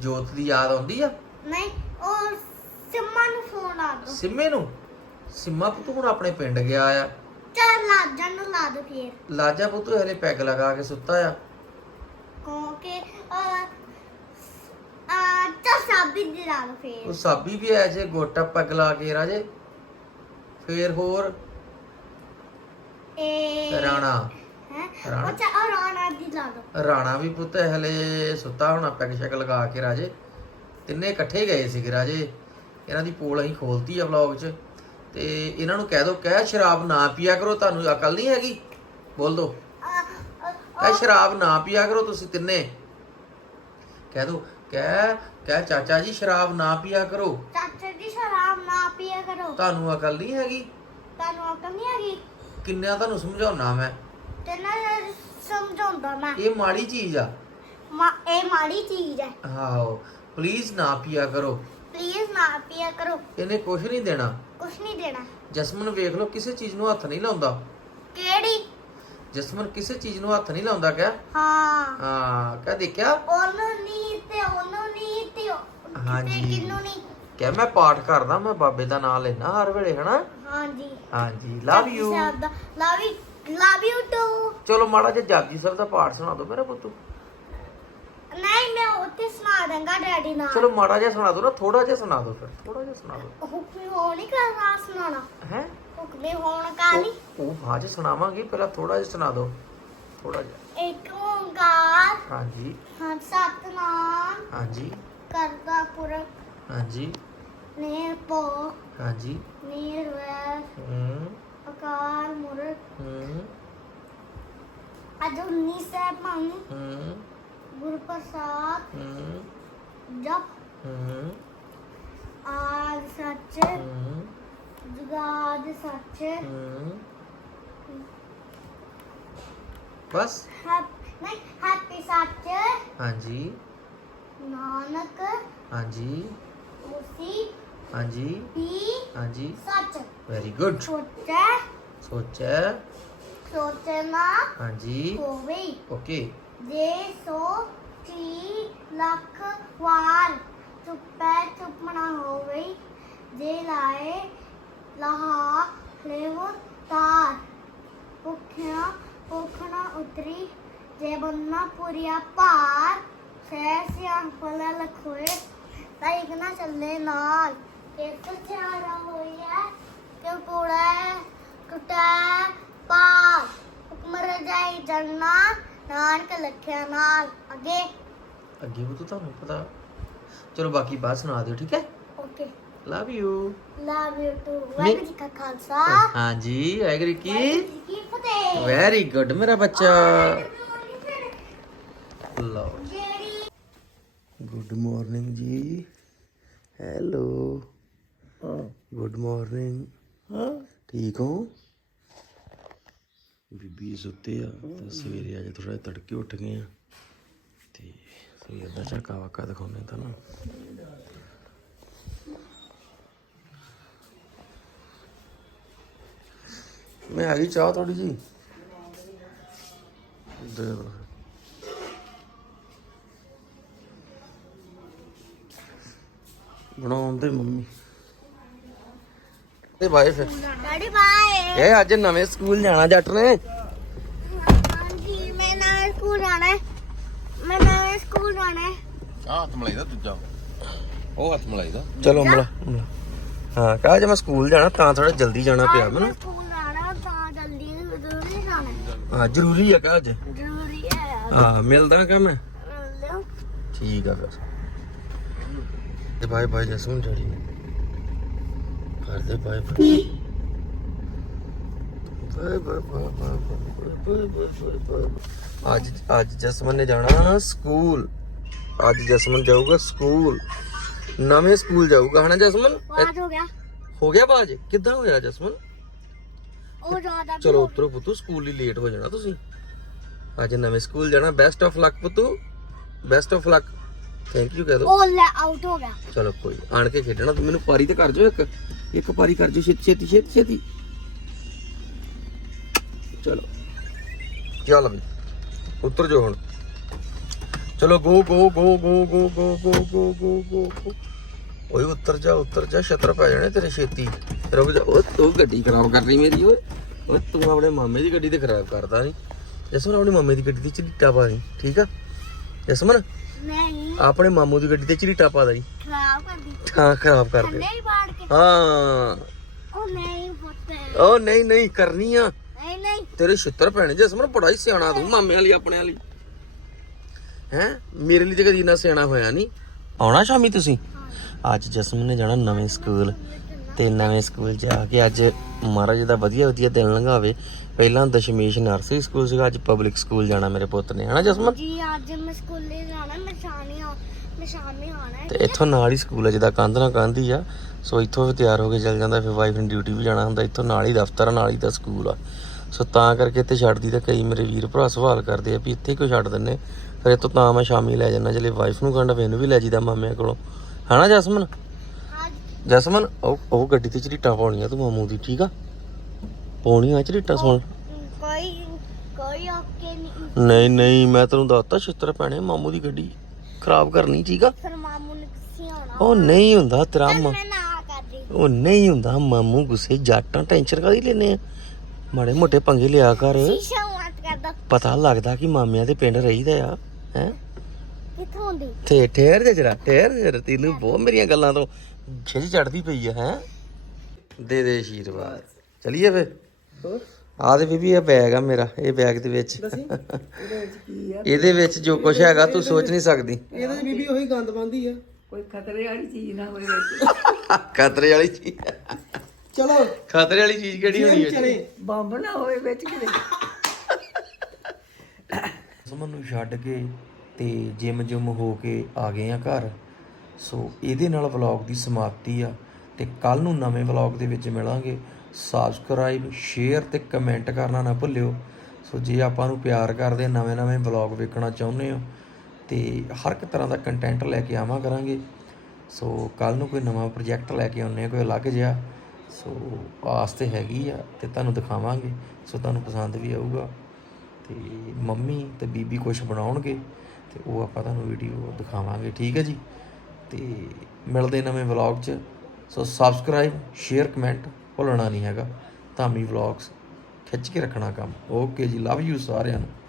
Speaker 1: ਜੋਤ ਦੀ ਯਾਦ ਆਉਂਦੀ ਆ?
Speaker 6: ਨਹੀਂ ਉਹ ਸਿੰਮਾ ਨੂੰ ਫੋਨ ਆ ਦੋ
Speaker 1: ਸਿੰਮੇ ਨੂੰ? ਸਿੰਮਾ ਪੁੱਤ ਹੁਣ ਆਪਣੇ ਪਿੰਡ ਗਿਆ ਆ।
Speaker 6: ਚੱਲ ਲਾਜਾਂ ਨੂੰ ਲਾ ਦੋ ਫੇਰ।
Speaker 1: ਲਾਜਾ ਪੁੱਤ ਹਲੇ ਪੈਗ ਲਗਾ ਕੇ ਸੁੱਤਾ ਆ।
Speaker 6: ਕਿਉਂਕਿ ਆ ਚੱਲ ਸਾਬੀ ਦੀ ਲਾ ਦੋ
Speaker 1: ਉਹ
Speaker 6: ਫੇਰ
Speaker 1: ਸਾਬੀ ਵੀ ਐ ਜੇ ਗੋਟਾ ਪੱਗ ਲਾ ਕੇ ਰਾਜੇ। ਫੇਰ ਹੋਰ?
Speaker 6: ਇਹ
Speaker 1: ਰਾਣਾ।
Speaker 6: ਹੈ।
Speaker 1: ਰਾਣਾ।
Speaker 6: ਦੀ ਲਾ ਦੋ।
Speaker 1: ਵੀ ਪੁੱਤ ਹਲੇ ਸੁੱਤਾ ਹੋਣਾ ਪੈਗ ਸ਼ੈਗ ਲਗਾ ਕੇ ਰਾਜੇ। ਤਿੰਨੇ ਇਕੱਠੇ ਗਏ ਸੀਗੇ ਰਾਜੇ। ਇਹਨਾਂ ਦੀ ਪੋਲ ਅਸੀਂ ਖੋਲਤੀ ਆ ਵਲੌਗ 'ਚ। ਤੇ ਇਹਨਾਂ ਨੂੰ ਕਹਿ ਦੋ ਕਹਿ ਸ਼ਰਾਬ ਨਾ ਪੀਆ ਕਰੋ ਤੁਹਾਨੂੰ ਅਕਲ ਨਹੀਂ ਹੈਗੀ? ਬੋਲ ਦੋ। ਕਹਿ ਸ਼ਰਾਬ ਨਾ ਪੀਆ ਕਰੋ ਤੁਸੀਂ ਤਿੰਨੇ। ਕਹਿ ਦੋ ਕਹਿ ਕਹਿ ਚਾਚਾ ਜੀ ਸ਼ਰਾਬ ਨਾ ਪੀਆ ਕਰੋ।
Speaker 6: ਚਾਚਾ ਜੀ ਸ਼ਰਾਬ ਨਾ ਪੀਆ ਕਰੋ।
Speaker 1: ਤੁਹਾਨੂੰ ਅਕਲ ਨਹੀਂ ਹੈਗੀ?
Speaker 6: ਤੁਹਾਨੂੰ ਅਕਲ ਨਹੀਂ ਹੈਗੀ?
Speaker 1: ਕਿੰਨਿਆਂ ਤੁਹਾਨੂੰ ਸਮਝਾਉਣਾ ਮੈਂ?
Speaker 6: ਤੇ ਨਾ ਸਮਝਾਉਂਦਾ ਮੈਂ।
Speaker 1: ਇਹ ਮਾੜੀ ਚੀਜ਼ ਆ।
Speaker 6: ਮਾ ਇਹ ਮਾੜੀ ਚੀਜ਼ ਹੈ।
Speaker 1: ਆਹੋ ਪਲੀਜ਼ ਨਾ ਪੀਆ ਕਰੋ।
Speaker 6: ਪਲੀਜ਼ ਨਾ ਪੀਆ ਕਰੋ।
Speaker 1: ਇਹਨੇ ਕੁਝ ਨਹੀਂ ਦੇਣਾ।
Speaker 6: ਕੁਛ ਨਹੀਂ ਦੇਣਾ।
Speaker 1: ਜਸਮਨ ਵੇਖ ਲਓ ਕਿਸੇ ਚੀਜ਼ ਨੂੰ ਹੱਥ ਨਹੀਂ ਲਾਉਂਦਾ।
Speaker 6: ਕਿਹੜੀ?
Speaker 1: ਜਸਮਨ ਕਿਸੇ ਚੀਜ਼ ਨੂੰ ਹੱਥ ਨਹੀਂ ਲਾਉਂਦਾ ਕਿਆ?
Speaker 6: ਹਾਂ।
Speaker 1: ਹਾਂ ਕਿਆ ਦੇਖਿਆ?
Speaker 6: ਉਹਨੂੰ ਨਹੀਂ ਤੇ ਉਹਨੂੰ ਨਹੀਂ ਤੇ ਉਹ-
Speaker 1: ਹਾਂਜੀ।
Speaker 6: ਤੇ ਕਿੰਨੂੰ ਨਹੀਂ
Speaker 1: ਕਿਆ ਮੈਂ ਪਾਠ ਕਰਦਾ ਮੈਂ ਬਾਬੇ ਦਾ ਨਾਮ ਲੈਣਾ ਹਰ ਵੇਲੇ ਹਨਾ?
Speaker 6: ਹਾਂਜੀ।
Speaker 1: ਹਾਂਜੀ love you
Speaker 6: love you love you too
Speaker 1: ਚਲੋ ਮਾੜਾ ਜਿਹਾ ਜਪਜੀ ਸਾਹਿਬ ਦਾ ਪਾਠ ਸੁਣਾ ਦਿਓ ਮੇਰਾ ਪੁੱਤੂ
Speaker 6: ਨਹੀਂ ਮੈਂ ਉੱਥੇ ਸੁਣਾ ਦਾਂਗਾ ਡੈਡੀ ਨਾਲ।
Speaker 1: ਚਲੋ ਮਾੜਾ ਜਿਹਾ ਸੁਣਾ ਦਿਓ ਨਾ ਥੋੜਾ ਜਿਹਾ ਸੁਣਾ ਦਿਓ ਫਿਰ ਥੋੜਾ ਜਿਹਾ ਸੁਣਾ ਦਿਓ।
Speaker 6: ਹੁਕਮੀ ਹੋ ਨਹੀਂ ਕਰਨਾ ਸੁਣਾਣਾ
Speaker 1: ਹੈ?
Speaker 6: ਹੁਕਮੀ ਹੋਣ ਕਾਲੀ
Speaker 1: ਉਹ ਬਾਅਦ ਚ ਸੁਣਾਵਾਂਗੇ ਪਹਿਲਾਂ ਥੋੜਾ ਜਿਹਾ ਸੁਣਾ ਦਿਓ ਥੋੜਾ ਜਿਹਾ।
Speaker 6: ਇੱਕ ਓੰਕਾਰ।
Speaker 1: ਹਾਂਜੀ।
Speaker 6: ਹਾਂ ਸਤਨਾਮ।
Speaker 1: ਹਾਂਜੀ।
Speaker 6: ਕਰਤਾ ਪੁਰਖ।
Speaker 1: ਹਾਂਜੀ।
Speaker 6: ਨਿਰਭਉ।
Speaker 1: ਹਾਂਜੀ।
Speaker 6: ਨਿਰਵੈਰ।
Speaker 1: ਹੂੰ।
Speaker 6: ਅਕਾਲ ਮੂਰਤ
Speaker 1: ਹੂੰ।
Speaker 6: ਅਜੂਨੀ ਸੈਭੰ
Speaker 1: ਹੂੰ।
Speaker 6: ਗੁਰ ਪ੍ਰਸਾਦ
Speaker 1: ਹੂੰ।
Speaker 6: ਜਪ।
Speaker 1: ਹੂੰ।
Speaker 6: ਆਦ ਸੱਚ।
Speaker 1: ਹੂੰ।
Speaker 6: ਜੁਗਾਦ ਸੱਚ।
Speaker 1: ਹੂੰ। ਬਸ।
Speaker 6: ਨਹੀਂ ਹੈਪੀ ਸੱਚ।
Speaker 1: ਹਾਂਜੀ।
Speaker 6: ਨਾਨਕ।
Speaker 1: ਹਾਂਜੀ।
Speaker 6: ਉਸੀ
Speaker 1: ਹਾਂਜੀ।
Speaker 6: ਵੀ
Speaker 1: ਹਾਂਜੀ।
Speaker 6: ਸੱਚ।
Speaker 1: ਵੈਰੀ ਗੁੱਡ
Speaker 6: ਸੋਚੈ।
Speaker 1: ਸੋਚਿਆ
Speaker 6: ਸੋਚਣਾ
Speaker 1: ਹਾਂਜੀ।
Speaker 6: ਹੋਵੇ।
Speaker 1: ਓਕੇ।
Speaker 6: ਜੇ ਸੋ ਤੀ ਲੱਖ ਵਾਰ ਚੁੱਪੈ ਚੁੱਪਣਾ ਹੋਵੇ ਜੇ ਲਾਏ ਲਹਾ ਲੈਵ ਤਾਰ ਭੁੱਖਿਆ ਭੁੱਖਣਾ ਉਤਰੀ ਜੇ ਬੰਨਾ ਪੁਰੀਆ ਭਾਰ ਸਹਿ ਸਿਆਣ ਫਲਾ ਲਖੋਏ ਤਾਂ ਇੱਕ ਨਾ ਚੱਲੇ ਨਾਲ। ਇੱਕ ਚਾਰਾ ਹੋਇਆ ਕਿ ਕੋੜਾ ਟੁੱਟਾ ਪਾਰ। ਹੁਕਮ ਰਜਾਈ ਜੰਨਾ ਨਾਨਕ ਲਖਿਆ ਨਾਲ। ਅੱਗੇ।
Speaker 1: ਅੱਗੇ ਉਹ ਤਾਂ ਤੁਹਾਨੂੰ ਪਤਾ। ਚਲੋ ਬਾਕੀ ਬਾਅਦ ਸੁਣਾ ਦਿਓ ਠੀਕ ਹੈ?
Speaker 6: Okay.
Speaker 1: Love you
Speaker 6: love you too Waheguru ji ਕਾ ਖਾਲਸਾ।
Speaker 1: ਹਾਂਜੀ ਐਗਰੀ ਕੀ
Speaker 6: ਵਾਹਿਗੁਰੂ ਜੀ ਕੀ ਫਤਿਹ।
Speaker 1: ਵੈਰੀ ਗੁੱਡ ਮੇਰਾ ਬੱਚਾ। ਲਓ। ਗੁੱਡ ਮਾਰਨਿੰਗ ਜੀ। ਹੈਲੋ ਗੁੱਡ ਮਾਰਨਿੰਗ ਠੀਕ ਹੋ? ਬੀਬੀ ਸੁੱਤੇ ਆ ਤੇ ਸਵੇਰੇ ਅੱਜ ਥੋੜਾ ਤੜਕੇ ਉੱਠ ਗਏ ਆ। ਤੇ ਸਵੇਰ ਦਾ ਝਾਕਾ ਵਾਕਾ ਦਿਖਾਉਂਦੇ ਤਾਂ ਨਾ ਮੈਂ ਆ ਗਈ ਚਾਹ ਥੋੜੀ ਜੀ। ਦੋ ਬਣਾਉਂਦੇ ਮੰਮੀ। ਤੇ ਬਾਏ ਫਿਰ।
Speaker 6: Daddy bye.
Speaker 1: ਇਹ ਅੱਜ ਨਵੇਂ ਸਕੂਲ ਜਾਣਾ ਜੱਟ ਨੇ।
Speaker 6: ਹਾਂਜੀ ਮੈਂ ਨਵੇਂ ਸਕੂਲ ਜਾਣਾ ਹੈ। ਮੈਂ ਨਵੇਂ ਸਕੂਲ ਜਾਣਾ ਹੈ।
Speaker 3: ਆਹ ਹੱਥ ਮਲਾਈਦਾ ਦੂਜਾ। ਉਹ ਹੱਥ ਮਲਾਈਦਾ
Speaker 1: ਚਲੋ ਮਲਾ ਮਲਾ। ਹਾਂ ਕਹਾ ਜੇ ਮੈਂ ਸਕੂਲ ਜਾਣਾ ਤਾਂ ਥੋੜਾ ਜਲਦੀ ਜਾਣਾ ਪਿਆ ਮੈਨੂੰ
Speaker 6: ਸਕੂਲ ਜਾਣਾ ਤਾਂ ਜਲਦੀ ਜ਼ਰੂਰੀ ਜਾਣਾ
Speaker 1: ਹਾਂ। ਜ਼ਰੂਰੀ ਹੈ ਕਹਾ ਅੱਜ
Speaker 6: ਜ਼ਰੂਰੀ ਹੈ।
Speaker 1: ਹਾਂ ਮਿਲਦਾ ਕਾ ਮੈਂ
Speaker 6: ਲਿਓ
Speaker 1: ਠੀਕ ਆ ਫਿਰ। ਤੇ ਬਾਏ ਬਾਏ ਜਸਮਨ ਡੈਡੀ। ਕਰਦੇ bye bye bye bye bye ਅੱਜ ਅੱਜ ਜਸਮਨ ਨੇ ਜਾਣਾ ਸਕੂਲ। ਅੱਜ ਜਸਮਨ ਜਾਊਗਾ ਸਕੂਲ। ਨਵੇਂ ਸਕੂਲ ਜਾਊਗਾ ਹਨਾ ਜਸਮਨ
Speaker 6: ਹੋ ਗਿਆ।
Speaker 1: ਬਾਜ ਕਿੱਦਾਂ ਹੋਇਆ ਜਸਮਨ ਚਲੋ ਉਤਰੋ ਪੁੱਤੂ ਸਕੂਲ ਹੀ ਲੇਟ ਹੋ ਜਾਣਾ ਤੁਸੀਂ। ਅੱਜ ਨਵੇਂ ਸਕੂਲ ਜਾਣਾ। Best of luck ਪੁੱਤੂ। Best of luck thank you ਕਹਿ ਦੋ
Speaker 6: ਉਹ ਲੈ ਆਊਟ ਹੋ ਗਿਆ
Speaker 1: ਚਲੋ ਕੋਈ ਨੀ, ਆਣ ਕੇ ਖੇਡਣਾ ਤੂੰ ਮੈਨੂੰ ਪਾਰੀ ਤੇ ਕਰ ਜੋ ਇੱਕ ਇੱਕ ਪਾਰੀ ਕਰ ਜੋ ਛੇਤੀ ਛੇਤੀ ਛੇਤੀ ਛੇਤੀ ਚਲੋ ਚੱਲ ਵੀ ਉਤਰ ਜੋ ਹੁਣ ਚਲੋ ਗੋ ਗੋ ਗੋ ਗੋ ਗੋ ਗੋ ਗੋ ਗੋ ਗੋ ਗੋ ਗੋ ਓਏ ਉਤਰ ਜਾ ਉਤਰ ਜਾ ਛਤਰ ਪੈ ਜਾਣੇ ਤੇਰੇ ਛੇਤੀ ਰੁਕ ਜਾ ਓਏ ਤੂੰ ਗੱਡੀ ਖਰਾਬ ਕਰ ਰਹੀ ਮੇਰੀ ਓਏ ਓਏ ਤੂੰ ਆਪਣੇ ਮਾਮੇ ਦੀ ਗੱਡੀ ਤੇ ਖਰਾਬ ਕਰਦਾ ਨਹੀਂ ਜਸਮਨ ਆਪਣੀ ਮਾਮੇ ਦੀ ਗੱਡੀ ਤੇ ਝਰੀਟਾ ਪਾ ਲਈ ਠੀਕ ਆ ਜਸਮਨ
Speaker 6: ਨਹੀਂ।
Speaker 1: ਆਪਣੇ ਮਾਮੂ ਦੀ ਗੱਡੀ ਤੇ ਝਰੀਟਾ ਪਾ ਦੇ
Speaker 6: ਖਰਾਬ ਕਰ ਦੀ
Speaker 1: ਹਾਂ ਖਰਾਬ ਕਰ ਦੇ
Speaker 6: ਨਹੀਂ ਬਾੜ ਕੇ।
Speaker 1: ਹਾਂ।
Speaker 6: ਉਹ ਨਹੀਂ ਪੁੱਤ।
Speaker 1: ਉਹ ਨਹੀਂ ਨਹੀਂ ਕਰਨੀ ਆ।
Speaker 6: ਨਹੀਂ ਨਹੀਂ।
Speaker 1: ਤੇਰੇ ਛਿੱਤਰ ਪੈਣੇ ਜਸਮਨ ਬੜਾ ਹੀ ਸਿਆਣਾ ਤੂੰ ਮਾਮੇ ਵਾਲੀ ਆਪਣੇ ਵਾਲੀ ਹੈ? ਮੇਰੇ ਲਈ ਤੇ ਕਦੀ ਇੰਨਾ ਸਿਆਣਾ ਹੋਇਆ ਨਹੀਂ। ਆਉਣਾ ਸ਼ਾਮੀ ਤੁਸੀਂ? ਅੱਜ ਜਸਮਨ ਨੇ ਜਾਣਾ ਨਵੇਂ ਸਕੂਲ। ਤੇ ਨਵੇਂ ਸਕੂਲ ਜਾ ਕੇ ਅੱਜ ਮਹਾਰਾਜ ਦਾ ਵਧੀਆ ਵਧੀਆ ਦਿਨ ਲੰਘਾਵੇ। ਪਹਿਲਾਂ ਦਸ਼ਮੇਸ਼ ਨਰਸਰੀ ਸਕੂਲ ਸੀਗਾ ਅੱਜ ਪਬਲਿਕ ਸਕੂਲ ਜਾਣਾ ਮੇਰੇ ਪੁੱਤ ਨੇ ਹਨਾ ਜਸਮਨ
Speaker 6: ਜੀ ਅੱਜ ਮੈਂ ਸਕੂਲੇ ਜਾਣਾ ਮੈਂ ਸ਼ਾਮੀ ਆ ਮੈਂ ਸ਼ਾਮੀ ਆਣਾ ਹੈ
Speaker 1: ਤੇ ਇੱਥੋਂ ਨਾਲ ਹੀ ਸਕੂਲ ਹੈ ਜਿਹਦਾ ਕੰਧ ਨਾਲ ਕੰਧ ਹੀ ਆ ਸੋ ਇੱਥੋਂ ਵੀ ਤਿਆਰ ਹੋ ਕੇ ਚੱਲ ਜਾਂਦਾ ਫਿਰ ਵਾਈਫ ਨੇ ਡਿਊਟੀ ਵੀ ਜਾਣਾ ਹੁੰਦਾ ਇੱਥੋਂ ਨਾਲ ਹੀ ਦਫ਼ਤਰ ਆ, ਨਾਲ ਹੀ ਦਾ ਸਕੂਲ ਆ। ਸੋ ਤਾਂ ਕਰਕੇ ਇੱਥੇ ਛੱਡਦੀ ਤਾਂ ਕਈ ਮੇਰੇ ਵੀਰ ਭਰਾ ਸਵਾਲ ਕਰਦੇ ਆ ਵੀ ਇੱਥੇ ਕਿਉਂ ਛੱਡ ਦਿੰਨੇ ਫਿਰ ਇੱਥੋਂ ਤਾਂ ਮੈਂ ਸ਼ਾਮੀ ਲੈ ਜਾਂਦਾ ਜਲੇ ਵਾਈਫ ਨੂੰ ਕੰਡਾ ਇਹਨੂੰ ਵੀ ਲੈ ਜੀਦਾ ਮਾਮਿਆਂ ਕੋਲੋਂ। ਹਨਾ ਜਸਮਨ?
Speaker 6: ਅੱਜ
Speaker 1: ਜਸਮਨ ਉਹ ਉਹ ਗੱਡੀ ਤੇ ਝਰੀਟਾਂ ਪਾਉਣੀਆਂ ਤੂੰ ਮਾਮੂ ਦੀ ਠੀਕ ਆ? ਪਾਉਣੀਆਂ ਝਰੀਟਾਂ ਸੁਣ
Speaker 6: ਕੋਈ ਕੋਈ ਓਕੇ ਨਹੀਂ
Speaker 1: ਨਹੀਂ ਨਹੀਂ ਮੈਂ ਤੈਨੂੰ ਦੱਸਤਾ ਛਿੱਤਰ ਪੈਣੇ ਮਾਮੂ ਦੀ ਗੱਡੀ। ਖਰਾਬ ਕਰਨੀ ਠੀਕ ਆ?
Speaker 6: ਫਿਰ ਮਾਮੂ ਨੇ ਕਿਸੇ ਆਉਣਾ
Speaker 1: ਉਹ ਨਹੀਂ ਹੁੰਦਾ ਤੇਰਾ ਮਾਂ
Speaker 6: ਮੈਂ ਨਾ ਕਰਦੀ।
Speaker 1: ਉਹ ਨਹੀਂ ਹੁੰਦਾ ਮਾਮੂ ਗੁੱਸੇ ਜੱਟਾਂ ਟੈਨਸ਼ਨ ਕਾਦੀ ਲੈਨੇ ਆ? ਮਾੜੇ ਮੋਟੇ ਪੰਗੇ ਲਿਆ ਕਰ।
Speaker 6: ਸ਼ੀਸ਼ਾ ਮਤ ਕਰਦਾ
Speaker 1: ਪਤਾ ਲੱਗਦਾ ਕਿ ਮਾਮਿਆਂ ਦੇ ਪਿੰਡ ਰਹੀਦਾ ਆ ਹੈ?
Speaker 6: ਕਿੱਥੋਂ ਦੀ
Speaker 1: ਤੇ ਠਹਿਰ ਜਾ ਜਰਾ ਠਹਿਰ ਜਾ ਜਰਾ ਤੈਨੂੰ ਬਹੁਤ ਮੇਰੀਆਂ ਗੱਲਾਂ ਤੋਂ ਖਿੱਚ ਚੜਦੀ ਪਈ ਆ ਹੈ? ਦੇ ਦੇ ਆਸ਼ੀਰਵਾਦ ਚਲੀਏ ਫੇ ਆ ਦੇ ਬੀਬੀ ਇਹ ਬੈਗ ਆ ਮੇਰਾ ਇਹ ਬੈਗ ਦੇ ਵਿੱਚ। ਇਹਦੇ ਵਿੱਚ ਜੋ ਕੁਝ ਹੈਗਾ ਤੂੰ ਸੋਚ ਨਹੀਂ ਸਕਦੀ।
Speaker 7: ਇਹਦੇ ਚ ਬੀਬੀ ਉਹੀ ਗੰਦ ਪਾਉਂਦੀ ਆ।
Speaker 4: ਕੋਈ ਖਤਰੇ ਵਾਲੀ ਚੀਜ਼ ਨਾ ਹੋਵੇ ਵਿੱਚ।
Speaker 1: ਖਤਰੇ ਵਾਲੀ ਚੀਜ਼।
Speaker 7: ਚਲੋ।
Speaker 1: ਖਤਰੇ ਵਾਲੀ ਚੀਜ਼ ਕਿਹੜੀ ਹੋਣੀ ਹੈ
Speaker 7: ਚਲੇ।
Speaker 4: ਬੰਬ ਨਾ ਹੋਵੇ ਵਿੱਚ ਕਿਤੇ।
Speaker 1: ਸੁਮਨ ਨੂੰ ਛੱਡ ਕੇ ਤੇ ਜਿਮ ਜੁਮ ਹੋ ਕੇ ਆ ਗਏ ਆ ਘਰ। ਸੋ ਇਹਦੇ ਨਾਲ ਵਲੌਗ ਦੀ ਸਮਾਪਤੀ ਆ ਤੇ ਕੱਲ ਨੂੰ ਨਵੇਂ ਵਲੌਗ ਦੇ ਵਿੱਚ ਮਿਲਾਂਗੇ। ਸਬਸਕ੍ਰਾਈਬ ਸ਼ੇਅਰ ਤੇ ਕਮੈਂਟ ਕਰਨਾ ਨਾ ਭੁੱਲਿਓ। ਸੋ ਜੇ ਆਪਾਂ ਨੂੰ ਪਿਆਰ ਕਰਦੇ, ਨਵੇਂ ਨਵੇਂ ਵਲੌਗ ਵੇਖਣਾ ਚਾਹੁੰਦੇ ਹੋ, ਤੇ ਹਰ ਇੱਕ ਤਰ੍ਹਾਂ ਦਾ ਕੰਟੈਂਟ ਲੈ ਕੇ ਆਵਾਂ ਕਰਾਂਗੇ। ਸੋ ਕੱਲ ਨੂੰ ਕੋਈ ਨਵਾਂ ਪ੍ਰੋਜੈਕਟ ਲੈ ਕੇ ਆਉਂਦੇ ਹਾਂ, ਕੋਈ ਅਲੱਗ ਜਿਹਾ। ਸੋ ਆਸ ਤੇ ਹੈਗੀ ਆ ਤੇ ਤੁਹਾਨੂੰ ਦਿਖਾਵਾਂਗੇ। ਸੋ ਤੁਹਾਨੂੰ ਪਸੰਦ ਵੀ ਆਊਗਾ। ਤੇ ਮੰਮੀ ਤੇ ਬੀਬੀ ਕੁਝ ਬਣਾਉਣਗੇ, ਤੇ ਉਹ ਆਪਾਂ ਤੁਹਾਨੂੰ ਵੀਡੀਓ ਦਿਖਾਵਾਂਗੇ, ਠੀਕ ਹੈ ਜੀ? ਤੇ ਮਿਲਦੇ ਨਵੇਂ ਵਲੌਗ 'ਚ। ਸੋ ਸਬਸਕ੍ਰਾਈਬ ਸ਼ੇਅਰ ਕਮੈਂਟ ਭੁੱਲਣਾ ਨਹੀਂ ਹੈਗਾ। ਧਾਮੀ ਵਲੌਗਸ ਖਿੱਚ ਕੇ ਰੱਖਣਾ ਕੰਮ। ਓਕੇ ਜੀ, ਲਵ ਯੂ ਸਾਰਿਆਂ ਨੂੰ।